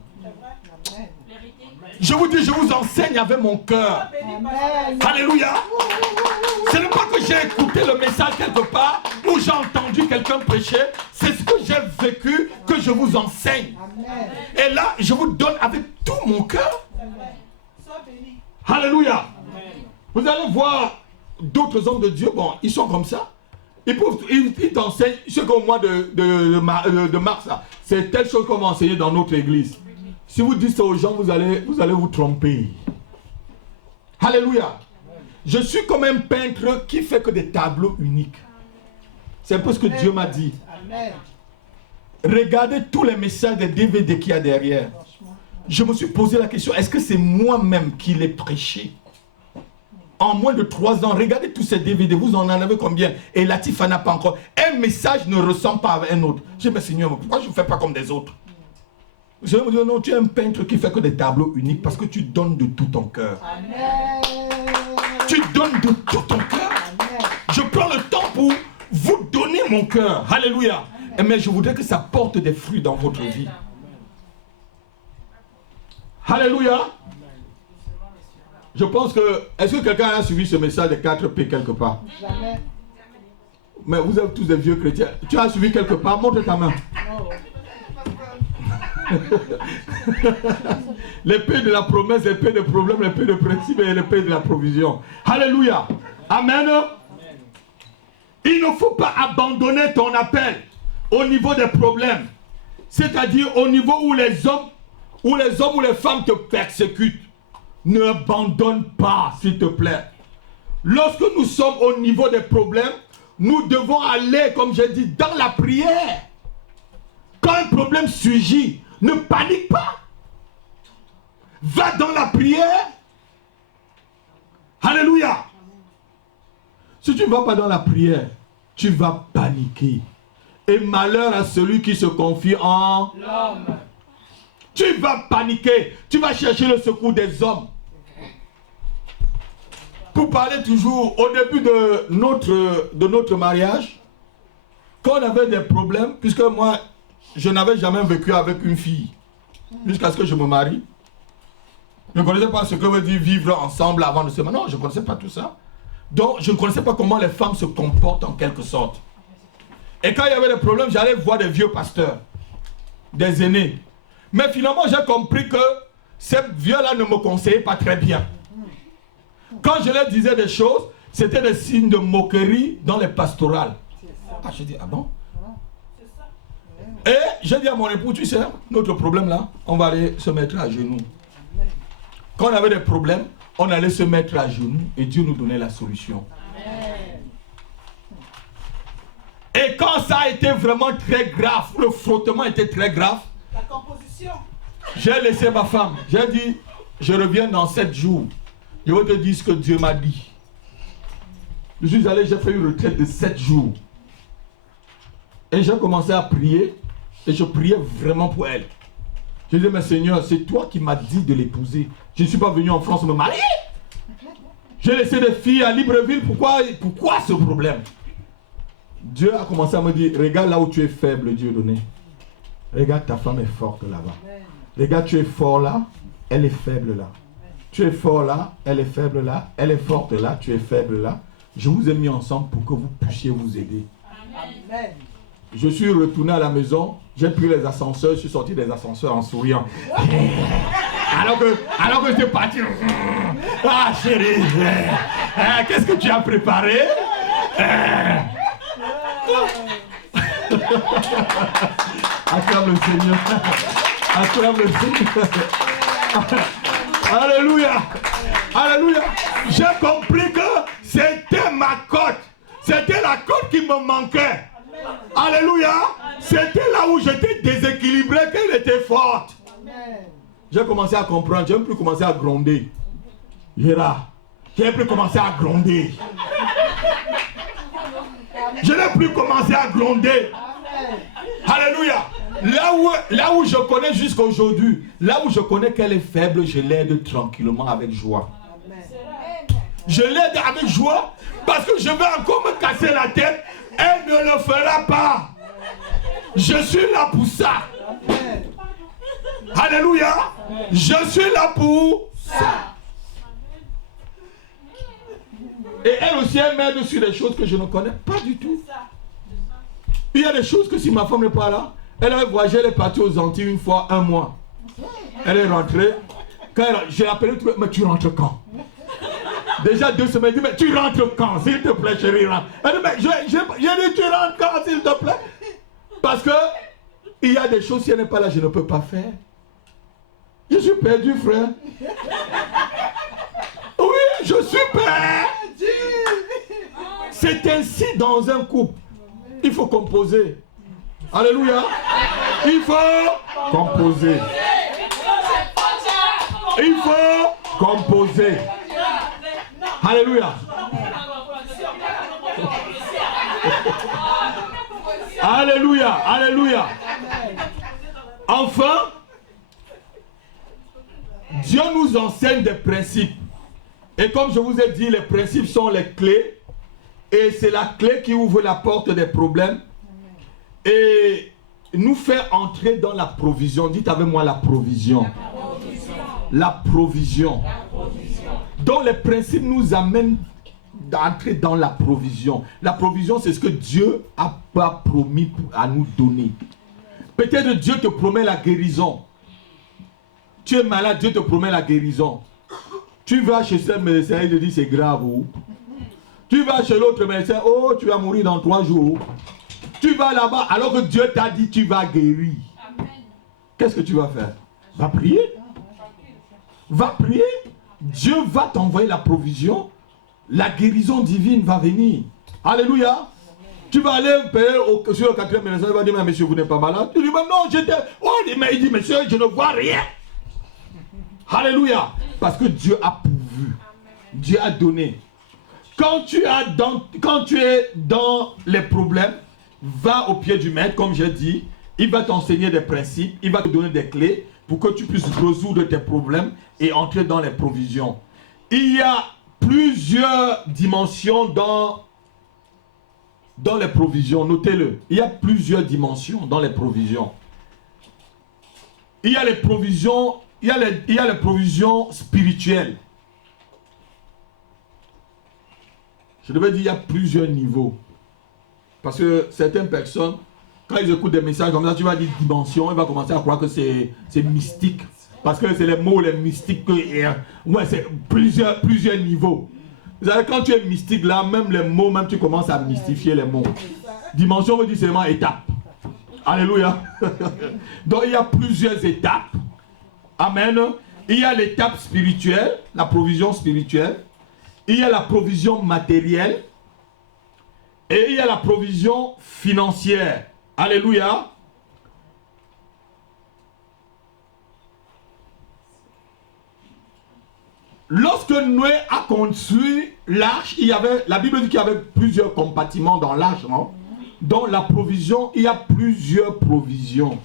Je vous dis, je vous enseigne avec mon cœur. Alléluia. Ce n'est pas que j'ai écouté le message quelque part ou j'ai entendu quelqu'un prêcher. C'est ce que j'ai vécu que je vous enseigne. Et là, je vous donne avec tout mon cœur. Alléluia. Vous allez voir d'autres hommes de Dieu, bon, ils sont comme ça. Ils t'enseignent, ce qu'au mois de mars, c'est telle chose qu'on va enseigner dans notre église. Si vous dites ça aux gens, vous allez vous tromper. Alléluia. Je suis comme un peintre qui fait que des tableaux uniques. C'est un peu ce que Dieu m'a dit. Regardez tous les messages des DVD qu'il y a derrière. Je me suis posé la question, est-ce que c'est moi-même qui l'ai prêché? En moins de 3 ans, regardez tous ces DVD, vous en avez combien? Et Latifa n'a pas encore. Un message ne ressemble pas à un autre. Je dis, mais Seigneur, pourquoi je ne fais pas comme des autres? Je vais me dire, non, tu es un peintre qui fait que des tableaux uniques parce que tu donnes de tout ton cœur. Tu donnes de tout ton cœur. Je prends le temps pour vous donner mon cœur. Alléluia. Mais je voudrais que ça porte des fruits dans votre vie. Alléluia. Je pense que... Est-ce que quelqu'un a suivi ce message de 4P quelque part? Jamais. Mais vous êtes tous des vieux chrétiens. Tu as suivi quelque part? Montre ta main. L'épée de la promesse, l'épée de problème, l'épée de principe et l'épée de la provision. Alléluia. Amen. Il ne faut pas abandonner ton appel au niveau des problèmes. C'est-à-dire au niveau où les hommes ou les femmes te persécutent. Ne abandonne pas, s'il te plaît. Lorsque nous sommes au niveau des problèmes, nous devons aller, comme j'ai dit, dans la prière. Quand un problème surgit, ne panique pas. Va dans la prière. Alléluia. Si tu ne vas pas dans la prière, tu vas paniquer. Et malheur à celui qui se confie en l'homme. Tu vas paniquer. Tu vas chercher le secours des hommes. Pour parler toujours au début de notre mariage, quand on avait des problèmes, puisque moi, je n'avais jamais vécu avec une fille, jusqu'à ce que je me marie. Je ne connaissais pas ce que veut dire vivre ensemble avant de se marier. Non, je ne connaissais pas tout ça. Donc, je ne connaissais pas comment les femmes se comportent en quelque sorte. Et quand il y avait des problèmes, j'allais voir des vieux pasteurs, des aînés. Mais finalement, j'ai compris que ces vieux-là ne me conseillaient pas très bien. Quand je leur disais des choses, c'était des signes de moquerie dans les pastorales. Ah, je dis, ah bon? Et j'ai dit à mon époux, tu sais, notre problème là, on va aller se mettre à genoux. Quand on avait des problèmes, on allait se mettre à genoux et Dieu nous donnait la solution. Et quand ça a été vraiment très grave, le frottement était très grave, La composition. j'ai laissé ma femme. J'ai dit, je reviens dans 7 jours. Je vais te dire ce que Dieu m'a dit. Je suis allé, j'ai fait une retraite de 7 jours. Et j'ai commencé à prier. Et je priais vraiment pour elle. Je disais, mais Seigneur, c'est toi qui m'as dit de l'épouser. Je ne suis pas venu en France me marier. J'ai laissé des filles à Libreville. Pourquoi ce problème? Dieu a commencé à me dire, regarde là où tu es faible, Dieu donné. Regarde, ta femme est forte là-bas. Regarde, tu es fort là, elle est faible là. Tu es fort là, elle est faible là. Elle est forte là, tu es faible là. Je vous ai mis ensemble pour que vous puissiez vous aider. Amen. Je suis retourné à la maison, j'ai pris les ascenseurs, je suis sorti des ascenseurs en souriant. Alors que j'étais parti. Ah chérie, qu'est-ce que tu as préparé? Acclame le Seigneur. Acclame le Seigneur. Alléluia. Alléluia. J'ai compris que c'était ma côte. C'était la côte qui me manquait. Alléluia. C'était là où j'étais déséquilibré qu'elle était forte. J'ai commencé à comprendre. J'ai plus commencé à gronder. Gérard, j'ai plus commencé à gronder. Je n'ai plus commencé à gronder. Alléluia. Là où je connais jusqu'à aujourd'hui, là où je connais qu'elle est faible, je l'aide tranquillement avec joie. Je l'aide avec joie parce que je vais encore me casser la tête. Elle ne le fera pas. Je suis là pour ça. Alléluia. Je suis là pour ça. Et elle aussi, elle m'aide sur des choses que je ne connais pas du tout. Il y a des choses que si ma femme n'est pas là, elle avait voyagé, elle est partie aux Antilles une fois, 1 mois. Elle est rentrée. J'ai appelé, mais tu rentres quand? Déjà 2 semaines, elle dit, mais tu rentres quand? S'il te plaît, chérie, rentre. Elle dit, mais j'ai dit, tu rentres quand, s'il te plaît? Parce que il y a des choses, si elle n'est pas là, je ne peux pas faire. Je suis perdu, frère. Oui, je suis perdu. C'est ainsi dans un couple. Il faut composer. Alléluia. Il faut composer. Il faut composer. Alléluia. Alléluia. Alléluia. Enfin, Dieu nous enseigne des principes. Et comme je vous ai dit, les principes sont les clés. Et c'est la clé qui ouvre la porte des problèmes. Et nous fait entrer dans la provision. Dites avec moi la provision. La provision. Donc les principes nous amènent d'entrer dans la provision. La provision, c'est ce que Dieu a pas promis à nous donner. Peut-être Dieu te promet la guérison. Tu es malade, Dieu te promet la guérison. Tu vas chez ce médecin, il te dit c'est grave. Ou tu vas chez l'autre médecin, oh tu vas mourir dans 3 jours. Tu vas là-bas alors que Dieu t'a dit tu vas guérir. Qu'est-ce que tu vas faire? Va prier. Va prier. Dieu va t'envoyer la provision. La guérison divine va venir. Alléluia. Tu vas aller payer sur le 4e médecin, il va dire mais monsieur vous n'êtes pas malade. Tu dis mais non j'étais. Oh mais il dit monsieur je ne vois rien. Alléluia. Parce que Dieu a pourvu. Dieu a donné. Quand tu es dans les problèmes, va au pied du maître, comme j'ai dit. Il va t'enseigner des principes. Il va te donner des clés. pour que tu puisses résoudre tes problèmes et entrer dans les provisions. Il y a plusieurs dimensions dans les provisions. Notez-le. Il y a plusieurs dimensions dans les provisions. Il y a les provisions, il y a les provisions spirituelles. Je devais dire, il y a plusieurs niveaux. Parce que certaines personnes, quand ils écoutent des messages comme ça, tu vas dire dimension, ils vont commencer à croire que c'est mystique. Parce que c'est les mots, les mystiques. Ouais, c'est plusieurs niveaux. Vous savez, quand tu es mystique là, même les mots, même tu commences à mystifier les mots. Dimension veut dire seulement étape. Alléluia. Donc il y a plusieurs étapes. Amen. Il y a l'étape spirituelle, la provision spirituelle. Il y a la provision matérielle. Et il y a la provision financière. Alléluia. Lorsque Noé a construit l'arche, la Bible dit qu'il y avait plusieurs compartiments dans l'arche, non? Dans la provision, il y a plusieurs provisions.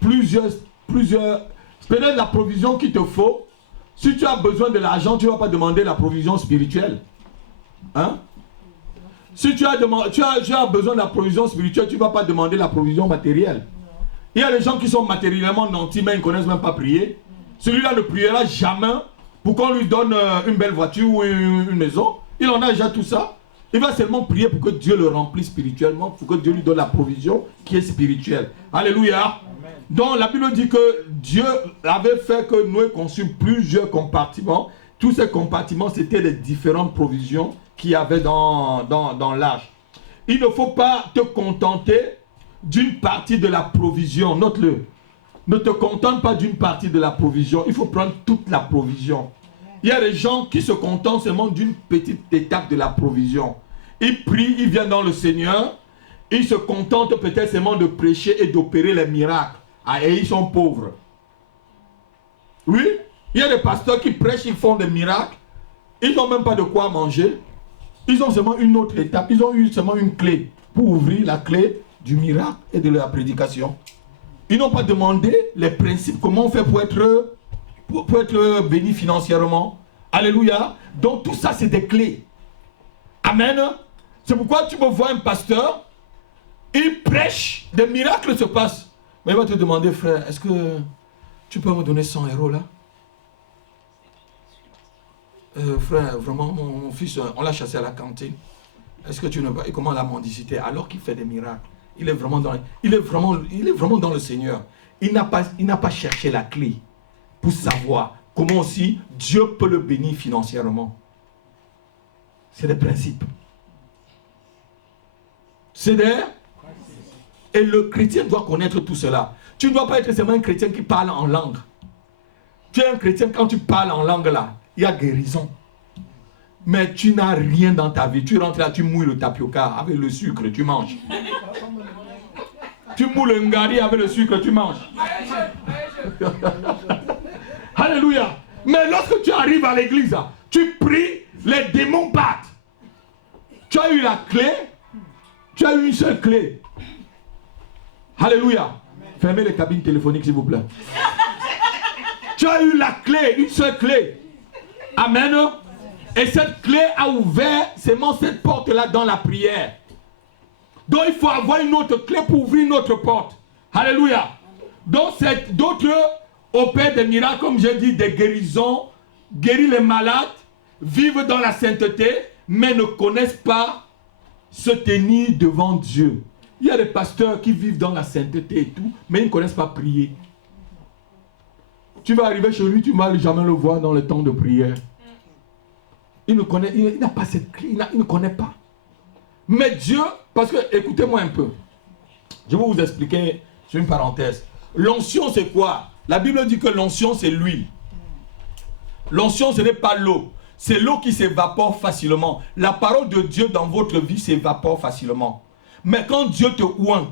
Peut-être la provision qu'il te faut. Si tu as besoin de l'argent, tu ne vas pas demander la provision spirituelle. Hein? Si tu as besoin de la provision spirituelle, tu ne vas pas demander la provision matérielle. Il y a des gens qui sont matériellement nantis, mais ils ne connaissent même pas prier. Celui-là ne priera jamais pour qu'on lui donne une belle voiture ou une maison. Il en a déjà tout ça. Il va seulement prier pour que Dieu le remplisse spirituellement, pour que Dieu lui donne la provision qui est spirituelle. Alléluia. Amen. Donc la Bible dit que Dieu avait fait que Noé conçut plusieurs compartiments. Tous ces compartiments, c'était les différentes provisions qu'il y avait dans l'arche. Il ne faut pas te contenter d'une partie de la provision. Note-le. Ne te contente pas d'une partie de la provision. Il faut prendre toute la provision. Il y a des gens qui se contentent seulement d'une petite étape de la provision. Ils prient, ils viennent dans le Seigneur. Ils se contentent peut-être seulement de prêcher et d'opérer les miracles. Ah, et ils sont pauvres. Oui, il y a des pasteurs qui prêchent, ils font des miracles. Ils n'ont même pas de quoi manger. Ils ont seulement une autre étape. Ils ont eu seulement une clé pour ouvrir la clé du miracle et de la prédication. Ils n'ont pas demandé les principes, comment on fait pour être béni financièrement. Alléluia. Donc tout ça, c'est des clés. Amen. C'est pourquoi tu me vois un pasteur, il prêche, des miracles se passent. Mais il va te demander, frère, est-ce que tu peux me donner 100 € là? Frère, vraiment, mon fils, on l'a chassé à la cantine. Est-ce que tu ne vas... Et comment la mendicité? Alors qu'il fait des miracles. Il est vraiment dans le Seigneur. Il n'a pas cherché la clé pour savoir comment aussi Dieu peut le bénir financièrement. C'est des principes. C'est des... Et le chrétien doit connaître tout cela. Tu ne dois pas être seulement un chrétien qui parle en langue. Tu es un chrétien, quand tu parles en langue là, il y a guérison. Mais tu n'as rien dans ta vie. Tu rentres là, tu mouilles le tapioca avec le sucre, tu manges. Tu moules le ngari avec le sucre, tu manges. Alléluia. Mais lorsque tu arrives à l'église, tu pries, les démons partent. Tu as eu la clé. Tu as eu une seule clé. Alléluia. Fermez les cabines téléphoniques, s'il vous plaît. Tu as eu la clé, une seule clé. Amen. Et cette clé a ouvert seulement cette porte-là dans la prière. Donc il faut avoir une autre clé pour ouvrir une autre porte. Alléluia. Donc d'autres opèrent des miracles, comme j'ai dit, des guérisons, guérir les malades, vivent dans la sainteté, mais ne connaissent pas se tenir devant Dieu. Il y a des pasteurs qui vivent dans la sainteté et tout, mais ils ne connaissent pas prier. Tu vas arriver chez lui, tu ne vas jamais le voir dans le temps de prière. Il n'a pas cette clé, il ne connaît pas. Mais Dieu, parce que, écoutez-moi un peu. Je vais vous expliquer sur une parenthèse. L'onction, c'est quoi? La Bible dit que l'onction, c'est l'huile. L'onction, ce n'est pas l'eau. C'est l'eau qui s'évapore facilement. La parole de Dieu dans votre vie s'évapore facilement. Mais quand Dieu te oint,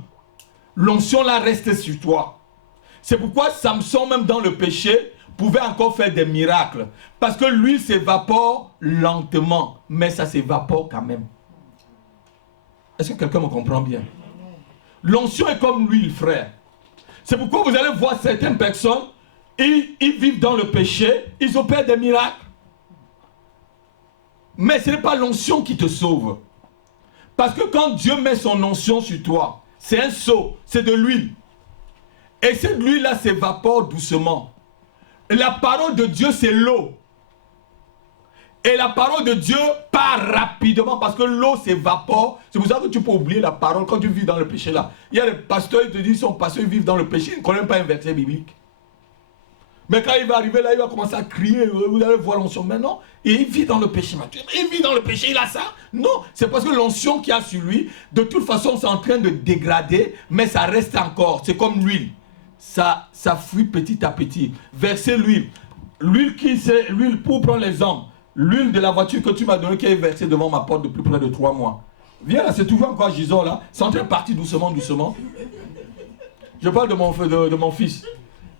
l'onction là reste sur toi. C'est pourquoi Samson, même dans le péché, pouvait encore faire des miracles. Parce que l'huile s'évapore lentement, mais ça s'évapore quand même. Est-ce que quelqu'un me comprend bien? L'onction est comme l'huile, frère. C'est pourquoi vous allez voir certaines personnes, ils vivent dans le péché, ils opèrent des miracles. Mais ce n'est pas l'onction qui te sauve. Parce que quand Dieu met son onction sur toi, c'est un seau, c'est de l'huile. Et cette huile-là s'évapore doucement. Et la parole de Dieu, c'est l'eau. Et la parole de Dieu part rapidement parce que l'eau s'évapore. C'est pour ça que tu peux oublier la parole quand tu vis dans le péché là. Il y a des pasteurs qui te disent son pasteur vivent dans le péché, ils ne connaissent pas un verset biblique. Mais quand il va arriver là, il va commencer à crier, vous allez voir l'onction. Mais non, et il vit dans le péché. Il vit dans le péché, il a ça? Non, c'est parce que l'onction qu'il y a sur lui, de toute façon, c'est en train de dégrader, mais ça reste encore. C'est comme l'huile. Ça fuit petit à petit. Versez l'huile. L'huile pour prendre l'exemple. L'huile de la voiture que tu m'as donnée qui est versée devant ma porte depuis près de 3 mois. Viens là, c'est toujours encore Gisors là. C'est en train de partir doucement, doucement. Je parle de mon fils.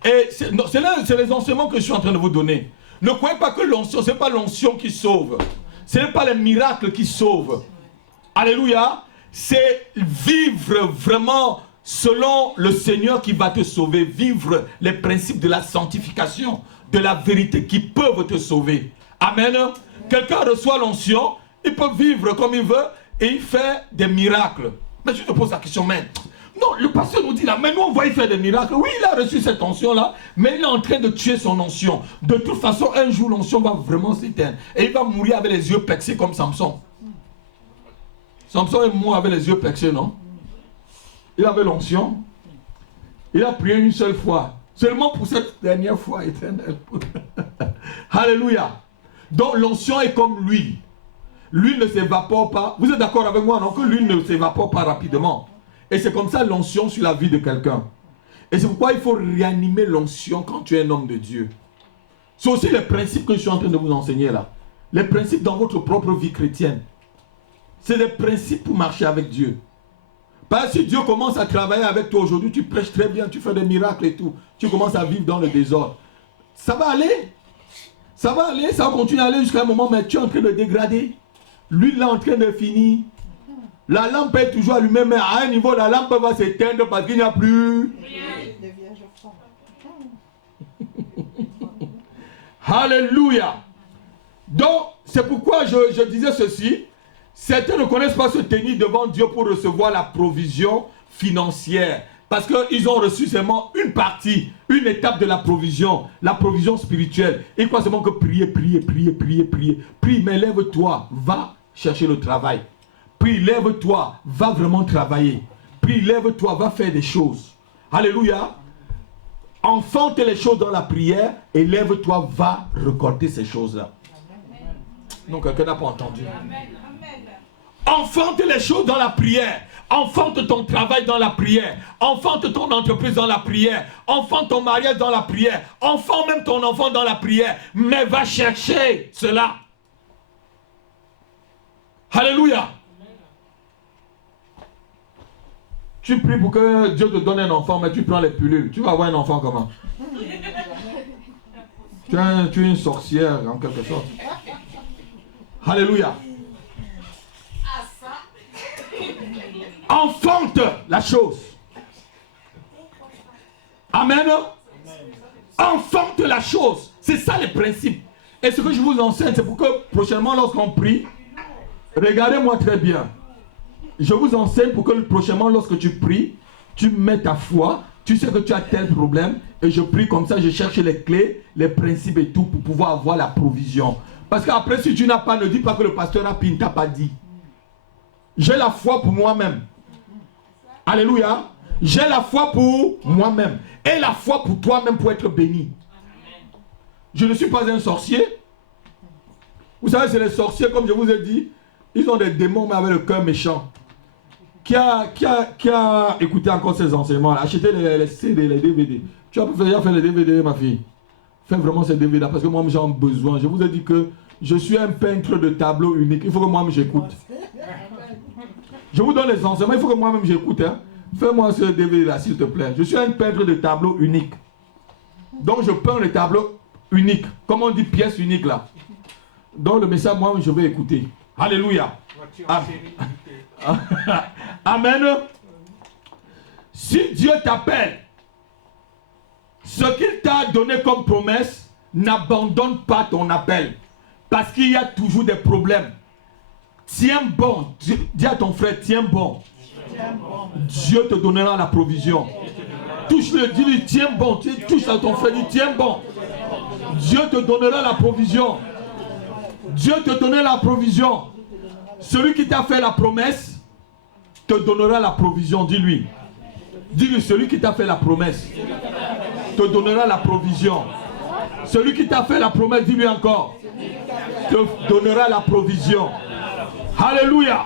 Et c'est les enseignements que je suis en train de vous donner. Ne croyez pas que l'onction, ce n'est pas l'onction qui sauve. Ce n'est pas les miracles qui sauvent. Alléluia. C'est vivre vraiment selon le Seigneur qui va te sauver. Vivre les principes de la sanctification, de la vérité qui peuvent te sauver. Amen. Quelqu'un reçoit l'onction, il peut vivre comme il veut et il fait des miracles. Mais je te pose la question, mais non, le pasteur nous dit là, mais nous on voit il faire des miracles. Oui, il a reçu cette onction-là, mais il est en train de tuer son onction. De toute façon, un jour, l'onction va vraiment s'éteindre. Et il va mourir avec les yeux percés comme Samson. Samson est mort avec les yeux percés, non? Il avait l'onction. Il a prié une seule fois. Seulement pour cette dernière fois éternelle. Alléluia. Donc l'onction est comme l'huile. L'huile ne s'évapore pas. Vous êtes d'accord avec moi, non? Que l'huile ne s'évapore pas rapidement. Et c'est comme ça l'onction sur la vie de quelqu'un. Et c'est pourquoi il faut réanimer l'onction quand tu es un homme de Dieu. C'est aussi les principes que je suis en train de vous enseigner là. Les principes dans votre propre vie chrétienne. C'est des principes pour marcher avec Dieu. Parce que si Dieu commence à travailler avec toi aujourd'hui, tu prêches très bien, tu fais des miracles et tout. Tu commences à vivre dans le désordre. Ça va aller. Ça va aller, ça va continuer à aller jusqu'à un moment, mais tu es en train de dégrader. L'huile est en train de finir. La lampe est toujours allumée, mais à un niveau, la lampe va s'éteindre parce qu'il n'y a plus. Alléluia. Donc, c'est pourquoi je disais ceci. Certains ne connaissent pas se tenir devant Dieu pour recevoir la provision financière. Parce qu'ils ont reçu seulement une partie, une étape de la provision spirituelle. Ils croient seulement que prier. Prie, mais lève-toi, va chercher le travail. Prie, lève-toi, va vraiment travailler. Prie, lève-toi, va faire des choses. Alléluia. Enfante les choses dans la prière et lève-toi, va récolter ces choses-là. Donc, quelqu'un n'a pas entendu. Enfante les choses dans la prière. Enfante ton travail dans la prière. Enfante ton entreprise dans la prière. Enfante ton mariage dans la prière. Enfante même ton enfant dans la prière. Mais va chercher cela. Alléluia. Tu pries pour que Dieu te donne un enfant, mais tu prends les pilules. Tu vas avoir un enfant comment? Tu es une sorcière en quelque sorte. Alléluia. Enfante la chose. Amen. Enfante la chose. C'est ça le principe. Et ce que je vous enseigne, c'est pour que prochainement, lorsqu'on prie, regardez-moi très bien. Je vous enseigne pour que prochainement, lorsque tu pries, tu mets ta foi, tu sais que tu as tel problème, et je prie comme ça, je cherche les clés, les principes et tout pour pouvoir avoir la provision. Parce qu'après, si tu n'as pas, ne dis pas que le pasteur Api ne t'a pas dit. J'ai la foi pour moi-même. Alléluia. J'ai la foi pour moi-même. Et la foi pour toi-même pour être béni. Je ne suis pas un sorcier. Vous savez, c'est les sorciers, comme je vous ai dit, ils ont des démons mais avec le cœur méchant. Qui a écouté encore ces enseignements, acheté les CD, les DVD. Tu as déjà fait les DVD, ma fille. Fais vraiment ces DVD parce que moi j'en ai besoin. Je vous ai dit que je suis un peintre de tableau unique. Il faut que moi-même j'écoute. Je vous donne les enseignements, il faut que moi-même j'écoute. Hein. Fais-moi ce DVD là, s'il te plaît. Je suis un peintre de tableau unique. Donc je peins les tableaux uniques. Comme on dit pièce unique là. Donc le message, moi je vais écouter. Alléluia. Amen. Si Dieu t'appelle Ce qu'il t'a donné comme promesse, n'abandonne pas ton appel. Parce qu'il y a toujours des problèmes. Tiens bon. Dis à ton frère, tiens bon. Dieu te donnera la provision. Touche-le, dis-lui, tiens bon. Touche à ton frère, dis, tiens bon. Dieu te donnera la provision. Dieu te donnera la provision. Celui qui t'a fait la promesse te donnera la provision. Dis-lui. Dis-lui, celui qui t'a fait la promesse te donnera la provision. Celui qui t'a fait la promesse, dis-lui encore, te donnera la provision. Alléluia.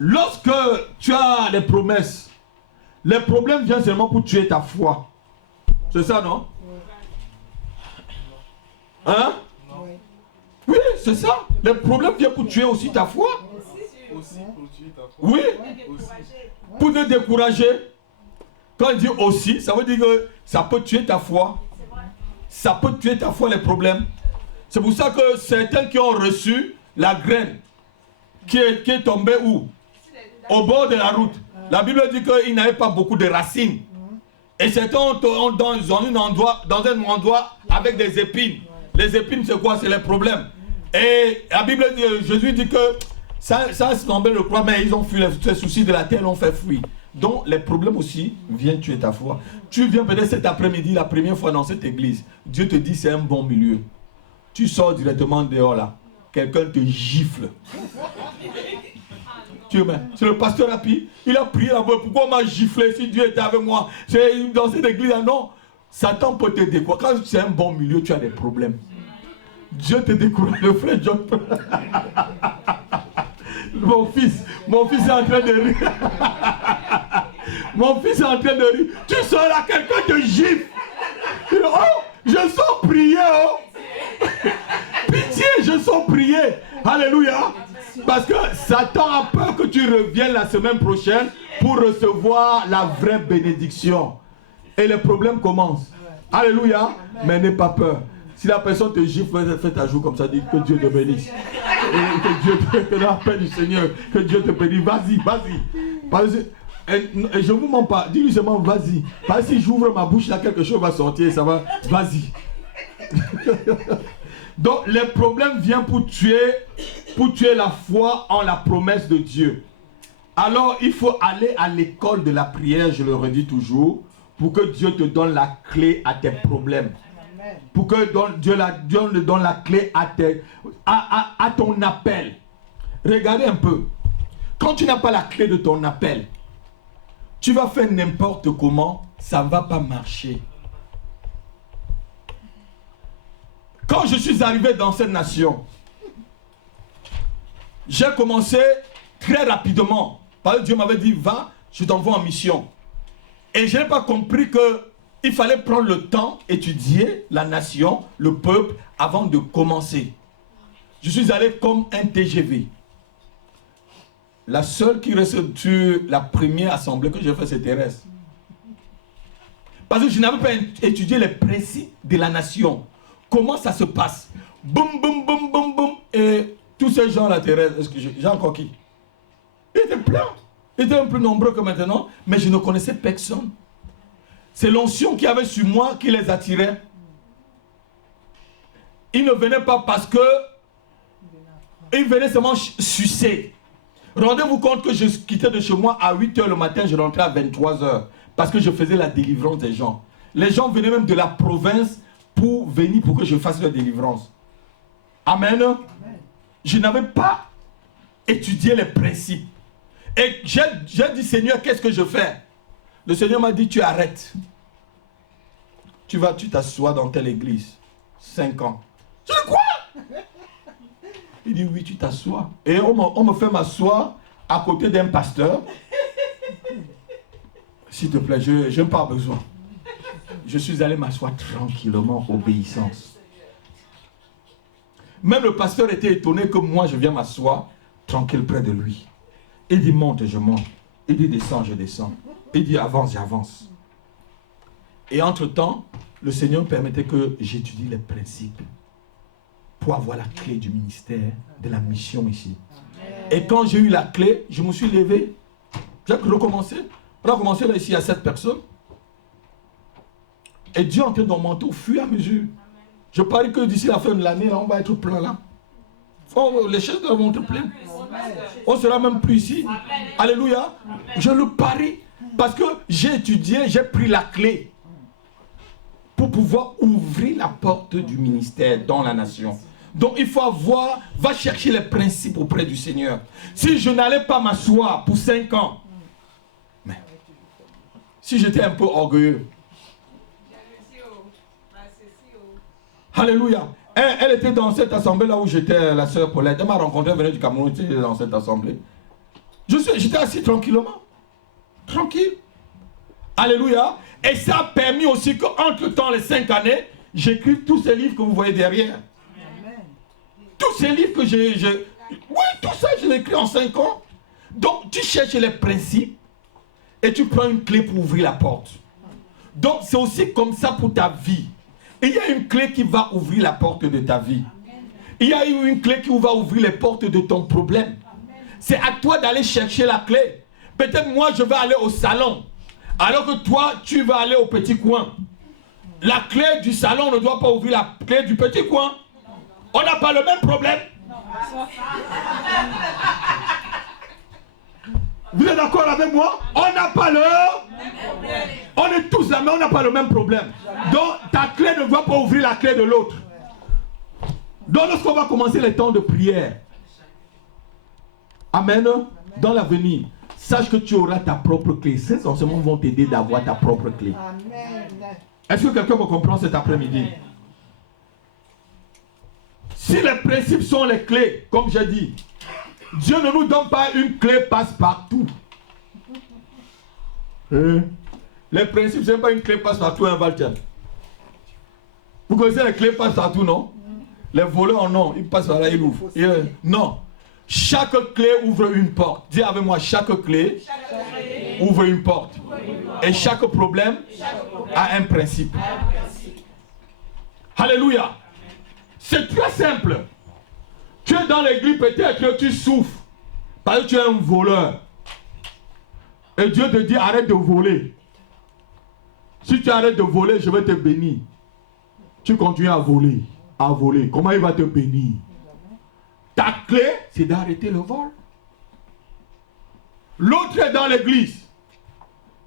Lorsque tu as les promesses, les problèmes viennent seulement pour tuer ta foi. C'est ça, non? Hein? Oui, c'est ça. Les problèmes viennent pour tuer aussi ta foi. Oui. Pour te décourager. Quand il dit aussi, ça veut dire que ça peut tuer ta foi. Ça peut tuer ta foi, les problèmes. C'est pour ça que certains qui ont reçu la graine, qui est tombée où? Au bord de la route. La Bible dit qu'il n'avait pas beaucoup de racines. Et certains ont dans un endroit avec des épines. Les épines, c'est quoi? C'est les problèmes. Et la Bible dit, Jésus dit que ça semblait le croire, mais ils ont fui les soucis de la terre, l'ont fait fuir. Donc les problèmes aussi viennent tuer ta foi. Tu viens peut-être cet après-midi, la première fois dans cette église. Dieu te dit c'est un bon milieu. Tu sors directement dehors là. Quelqu'un te gifle. C'est le pasteur Rapi. Il a prié là-bas. Pourquoi on m'a giflé si Dieu était avec moi? C'est dans cette église là. Non. Satan peut te décourager. Quand c'est un bon milieu, tu as des problèmes. Dieu te décourage, le frère John. Mon fils est en train de rire. Mon fils est en train de rire. Tu sors là, quelqu'un te gifle. Oh, je sens prier. Oh. Pitié, je sens prier. Alléluia. Parce que Satan a peur que tu reviennes la semaine prochaine pour recevoir la vraie bénédiction. Et les problèmes commencent. Alléluia. Mais n'aie pas peur. Si la personne te gifle, fais ta joue comme ça, dis que Dieu te bénisse. Et que Dieu te donne la paix du Seigneur. Que Dieu te bénisse. Vas-y, vas-y. Et je ne vous mens pas. Dis-lui seulement vas-y. Parce que si j'ouvre ma bouche, là, quelque chose va sortir. Ça va. Vas-y. Donc, les problèmes viennent pour tuer la foi en la promesse de Dieu. Alors, il faut aller à l'école de la prière, je le redis toujours, pour que Dieu te donne la clé à tes problèmes. Pour que Dieu te donne la clé à ton appel. Regardez un peu. Quand tu n'as pas la clé de ton appel, tu vas faire n'importe comment, ça ne va pas marcher. Quand je suis arrivé dans cette nation, j'ai commencé très rapidement. Parce que Dieu m'avait dit, va, je t'envoie en mission. Et je n'ai pas compris qu'il fallait prendre le temps, étudier la nation, le peuple, avant de commencer. Je suis allé comme un TGV. La seule qui reste sur la première assemblée que j'ai fait, c'est Thérèse. Parce que je n'avais pas étudié les principes de la nation. Comment ça se passe? Boum, boum, boum, boum, boum. Et tous ces gens-là, Thérèse, est-ce que j'ai encore qui? Ils étaient pleins. Ils étaient un peu nombreux que maintenant, mais je ne connaissais personne. C'est l'onction qu'il y avait sur moi qui les attirait. Ils ne venaient pas parce que ils venaient seulement sucer. Rendez-vous compte que je quittais de chez moi à 8h le matin, je rentrais à 23h. Parce que je faisais la délivrance des gens. Les gens venaient même de la province pour venir pour que je fasse la délivrance. Amen. Amen. Je n'avais pas étudié les principes. Et j'ai dit, Seigneur, qu'est-ce que je fais? Le Seigneur m'a dit, tu arrêtes. Tu t'assois dans telle église. 5 ans. Je dis quoi? Il dit, oui, tu t'assois. Et on me fait m'asseoir à côté d'un pasteur. S'il te plaît, je n'ai pas besoin. Je suis allé m'asseoir tranquillement, obéissance. Même le pasteur était étonné que moi je viens m'asseoir tranquille près de lui. Il dit monte, je monte. Il dit descends, je descends. Il dit avance, j'avance. Et entre-temps, le Seigneur permettait que j'étudie les principes pour avoir la clé du ministère, de la mission ici. Et quand j'ai eu la clé, je me suis levé. J'ai recommencé. On a commencé là, ici, il y a 7 personnes. Et Dieu est en train d'augmenter au fur et à mesure. Je parie que d'ici la fin de l'année, on va être plein là. Oh, les chaises vont être pleines. On sera même plus ici. Alléluia. Je le parie. Parce que j'ai étudié, j'ai pris la clé pour pouvoir ouvrir la porte du ministère dans la nation. Donc il faut avoir, va chercher les principes auprès du Seigneur. Si je n'allais pas m'asseoir pour 5 ans, mais si j'étais un peu orgueilleux, alléluia. Elle était dans cette assemblée là où j'étais, la sœur Paulette. Elle m'a rencontré, elle venait du Cameroun, elle était dans cette assemblée. J'étais assis tranquillement. Tranquille. Alléluia. Et ça a permis aussi qu'entre temps, les 5 années, j'écris tous ces livres que vous voyez derrière. Amen. Tous ces livres que j'ai... Oui, tout ça, je l'ai écrit en 5 ans. Donc, tu cherches les principes et tu prends une clé pour ouvrir la porte. Donc, c'est aussi comme ça pour ta vie. Il y a une clé qui va ouvrir la porte de ta vie. Il y a une clé qui va ouvrir les portes de ton problème. C'est à toi d'aller chercher la clé. Peut-être moi, je vais aller au salon, alors que toi, tu vas aller au petit coin. La clé du salon ne doit pas ouvrir la clé du petit coin. On n'a pas le même problème. Vous êtes d'accord avec moi? On n'a pas le... On est tous là, mais on n'a pas le même problème. Donc, ta clé ne doit pas ouvrir la clé de l'autre. Donc, lorsqu'on va commencer les temps de prière, amen, dans l'avenir, sache que tu auras ta propre clé. Ces enseignements vont t'aider d'avoir ta propre clé. Est-ce que quelqu'un me comprend cet après-midi? Si les principes sont les clés, comme j'ai dit, Dieu ne nous donne pas une clé passe-partout. Les principes, ce n'est pas une clé passe-partout, un Valtier. Vous connaissez les clés passe-partout, non? Les voleurs, non, ils passent par là, ils ouvrent. Non. Chaque clé ouvre une porte. Dis avec moi, chaque clé ouvre une porte. Et chaque problème a un principe. Alléluia. C'est très simple. Tu es dans l'église, peut-être que tu souffres parce que tu es un voleur. Et Dieu te dit, arrête de voler. Si tu arrêtes de voler, je vais te bénir. Tu continues à voler. À voler. Comment il va te bénir? Ta clé, c'est d'arrêter le vol. L'autre est dans l'église.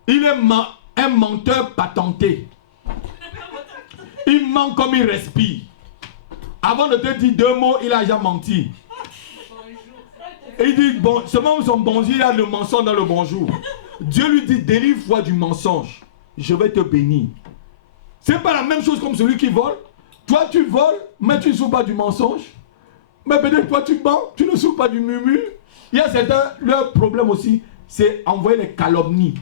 Il est un menteur patenté. Il ment comme il respire. Avant de te dire 2 mots, il a déjà menti. Et il dit, bon, seulement son bonjour, il a le mensonge dans le bonjour. Dieu lui dit, délivre-toi du mensonge. Je vais te bénir. C'est pas la même chose comme celui qui vole. Toi, tu voles, mais tu ne souffres pas du mensonge. Mais peut-être toi, tu mens, tu ne souffres pas du murmure. Il y a certains, leur problème aussi, c'est envoyer les calomnies.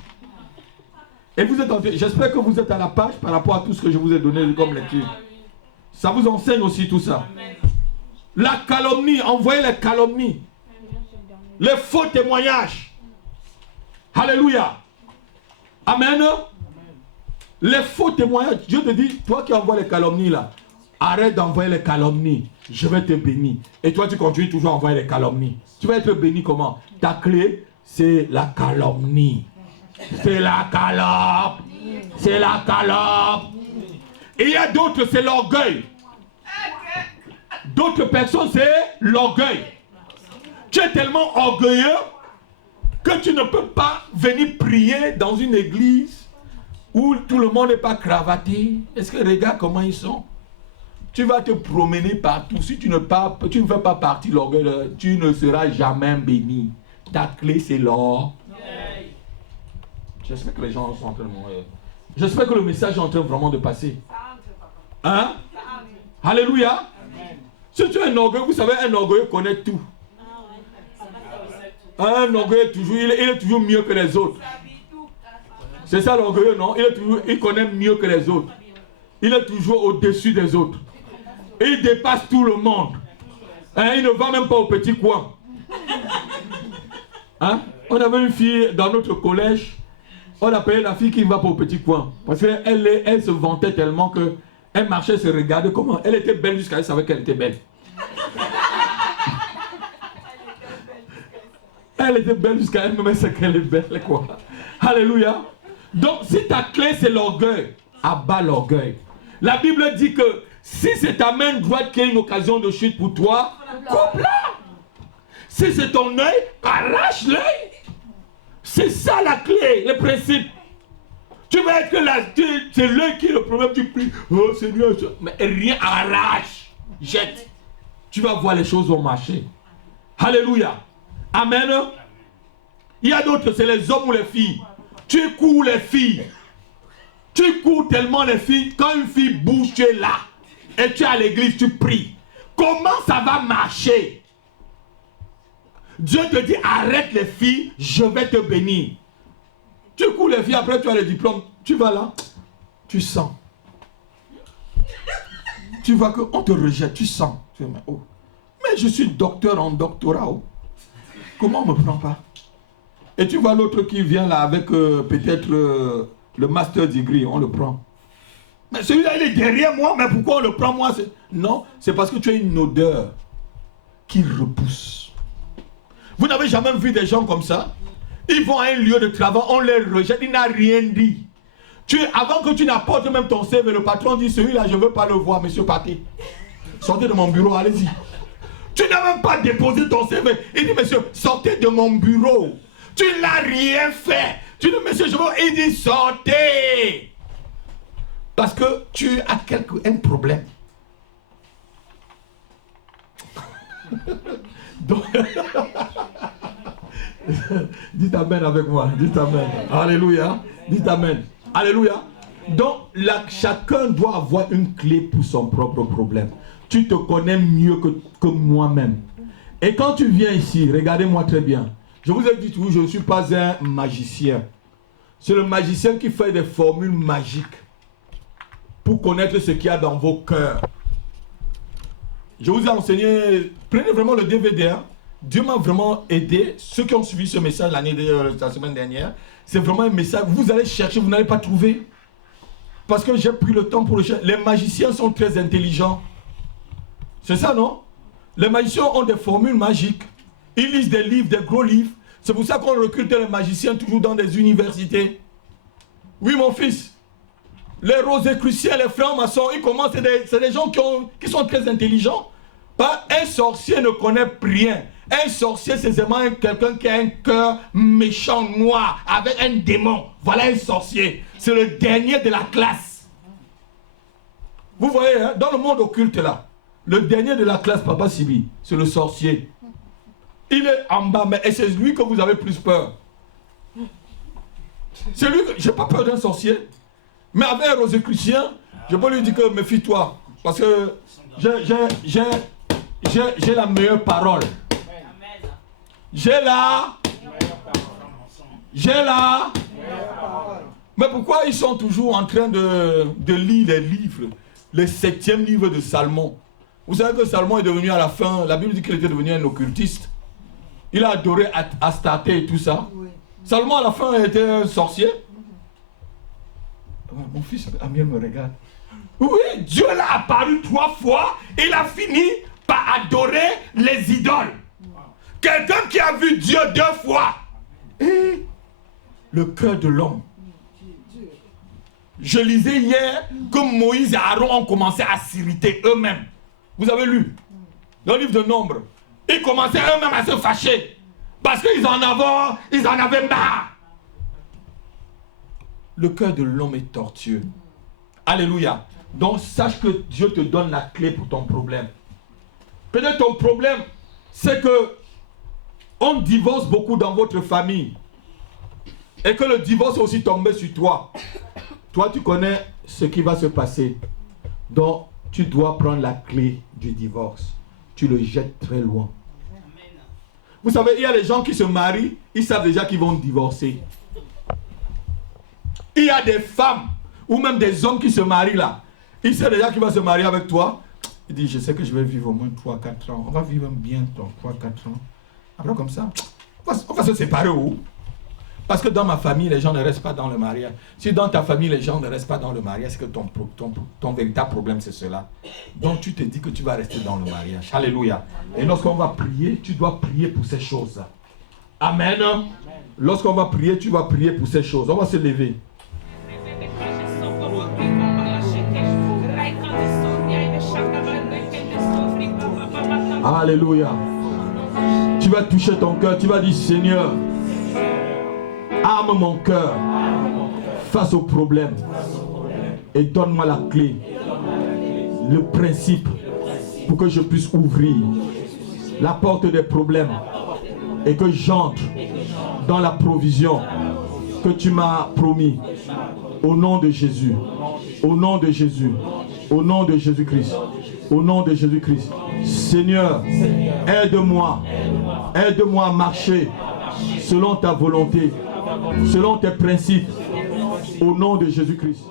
Et vous êtes j'espère que vous êtes à la page par rapport à tout ce que je vous ai donné comme lecture. Ça vous enseigne aussi tout ça. La calomnie, envoyer les calomnies. Les faux témoignages. Alléluia. Amen. Les faux témoignages. Dieu te dit, toi qui envoies les calomnies là, arrête d'envoyer les calomnies. Je vais te bénir. Et toi tu continues toujours à envoyer les calomnies. Tu vas être béni comment? Ta clé, c'est la calomnie. C'est la calope. C'est la calope. Et il y a d'autres, c'est l'orgueil. D'autres personnes, c'est l'orgueil. Tu es tellement orgueilleux que tu ne peux pas venir prier dans une église où tout le monde n'est pas cravaté. Est-ce que regarde comment ils sont? Tu vas te promener partout. Si tu ne fais pas partie de l'orgueil, tu ne seras jamais béni. Ta clé, c'est l'or. J'espère que les gens sont en train de mourir. J'espère que le message est en train vraiment de passer. Hein? Alléluia. Si tu es un orgueilleux, vous savez, un orgueilleux connaît tout. Un orgueilleux, toujours, il est toujours mieux que les autres. C'est ça l'orgueilleux, non? Il connaît mieux que les autres. Il est toujours au-dessus des autres. Et il dépasse tout le monde. Hein? Il ne va même pas au petit coin. Hein? On avait une fille dans notre collège. On appelait la fille qui ne va pas au petit coin. Parce qu'elle se vantait tellement qu'elle marchait, se regardait comment. Elle était belle jusqu'à elle savait qu'elle était belle. Elle était belle jusqu'à elle-même, c'est qu'elle est belle, quoi. Alléluia. Donc, si ta clé, c'est l'orgueil, abat l'orgueil. La Bible dit que si c'est ta main droite qui est une occasion de chute pour toi, coupe-la. Si c'est ton œil, arrache l'œil. C'est ça la clé, le principe. Tu vas être que là, c'est l'œil qui est le problème, tu pries. Oh Seigneur, mais rien, arrache, jette. Tu vas voir les choses vont marcher. Alléluia. Amen. Il y a d'autres, c'est les hommes ou les filles. Tu cours les filles. Tu cours tellement les filles. Quand une fille bouge, tu es là. Et tu es à l'église, tu pries. Comment ça va marcher? Dieu te dit, arrête les filles, je vais te bénir. Tu cours les filles, après tu as le diplôme. Tu vas là, tu sens. Tu vois qu'on te rejette, tu sens. Tu dis, oh. Mais je suis docteur en doctorat. Oh. Comment on ne me prend pas? Et tu vois l'autre qui vient là avec peut-être le master degree, on le prend. Mais celui-là, il est derrière moi, mais pourquoi on le prend moi? Non, c'est parce que tu as une odeur qui repousse. Vous n'avez jamais vu des gens comme ça? Ils vont à un lieu de travail, on les rejette, il n'a rien dit. Avant que tu n'apportes même ton CV, le patron dit, celui-là, je ne veux pas le voir, monsieur Paté. Sortez de mon bureau, allez-y. Tu n'as même pas déposé ton CV. Il dit, monsieur, sortez de mon bureau. Tu n'as rien fait. Tu dis, monsieur, je veux... Il dit, sortez. Parce que tu as un problème. Donc, dites amen avec moi. Dites amen. Alléluia. Dites amen. Alléluia. Donc, chacun doit avoir une clé pour son propre problème. Tu te connais mieux que moi-même. Et quand tu viens ici, regardez-moi très bien. Je vous ai dit toujours, je ne suis pas un magicien. C'est le magicien qui fait des formules magiques pour connaître ce qu'il y a dans vos cœurs. Je vous ai enseigné, prenez vraiment le DVD. Hein. Dieu m'a vraiment aidé. Ceux qui ont suivi ce message la semaine dernière, c'est vraiment un message. Vous allez chercher, vous n'allez pas trouver. Parce que j'ai pris le temps pour le chercher. Les magiciens sont très intelligents. C'est ça, non? Les magiciens ont des formules magiques. Ils lisent des livres, des gros livres. C'est pour ça qu'on recrute les magiciens toujours dans des universités. Oui, mon fils. Les Rosicruciens, les francs-maçons, ils commencent, c'est des gens qui sont très intelligents. Un sorcier ne connaît rien. Un sorcier, c'est vraiment quelqu'un qui a un cœur méchant, noir, avec un démon. Voilà un sorcier. C'est le dernier de la classe. Vous voyez, hein, dans le monde occulte là, le dernier de la classe, Papa Sibi, c'est le sorcier. Il est en bas, et c'est lui que vous avez plus peur. C'est lui que... J'ai pas peur d'un sorcier. Mais avec un rosicrucien, je peux lui dire que méfie-toi. Parce que j'ai la meilleure parole. J'ai la... Mais pourquoi ils sont toujours en train de lire les livres? Le 7e livre de Salomon. Vous savez que Salomon est devenu à la fin, la Bible dit qu'il était devenu un occultiste. Il a adoré Astarté et tout ça. Salomon à la fin était un sorcier. Mon fils Amir me regarde. Oui, Dieu l'a apparu 3 fois. Il a fini par adorer les idoles. Quelqu'un qui a vu Dieu 2 fois. Et le cœur de l'homme. Je lisais hier que Moïse et Aaron ont commencé à s'irriter eux-mêmes. Vous avez lu dans le livre de Nombre. Ils commençaient eux-mêmes à se fâcher. Parce qu'ils en avaient marre. Le cœur de l'homme est tortueux. Alléluia. Donc sache que Dieu te donne la clé pour ton problème. Peut-être ton problème, c'est que on divorce beaucoup dans votre famille. Et que le divorce est aussi tombé sur toi. Toi, tu connais ce qui va se passer. Donc, tu dois prendre la clé du divorce. Tu le jettes très loin. Vous savez, il y a des gens qui se marient, ils savent déjà qu'ils vont divorcer. Il y a des femmes, ou même des hommes qui se marient là. Ils savent déjà qu'ils vont se marier avec toi. Ils disent, je sais que je vais vivre au moins 3-4 ans. On va vivre bien 3-4 ans. Après comme ça, on va se séparer où? Parce que dans ma famille, les gens ne restent pas dans le mariage. Si dans ta famille, les gens ne restent pas dans le mariage, c'est que ton véritable problème, c'est cela. Donc tu te dis que tu vas rester dans le mariage. Alléluia. Et lorsqu'on va prier, tu dois prier pour ces choses-là. Amen. Lorsqu'on va prier, tu vas prier pour ces choses. On va se lever. Alléluia. Tu vas toucher ton cœur. Tu vas dire, Seigneur, arme mon cœur face aux problèmes et donne-moi la clé, le principe pour que je puisse ouvrir la porte des problèmes et que j'entre dans la provision que tu m'as promis. Au nom de Jésus, au nom de Jésus, au nom de Jésus-Christ, au nom de Jésus-Christ. Seigneur, aide-moi à marcher selon ta volonté, selon tes principes, au nom de Jésus-Christ.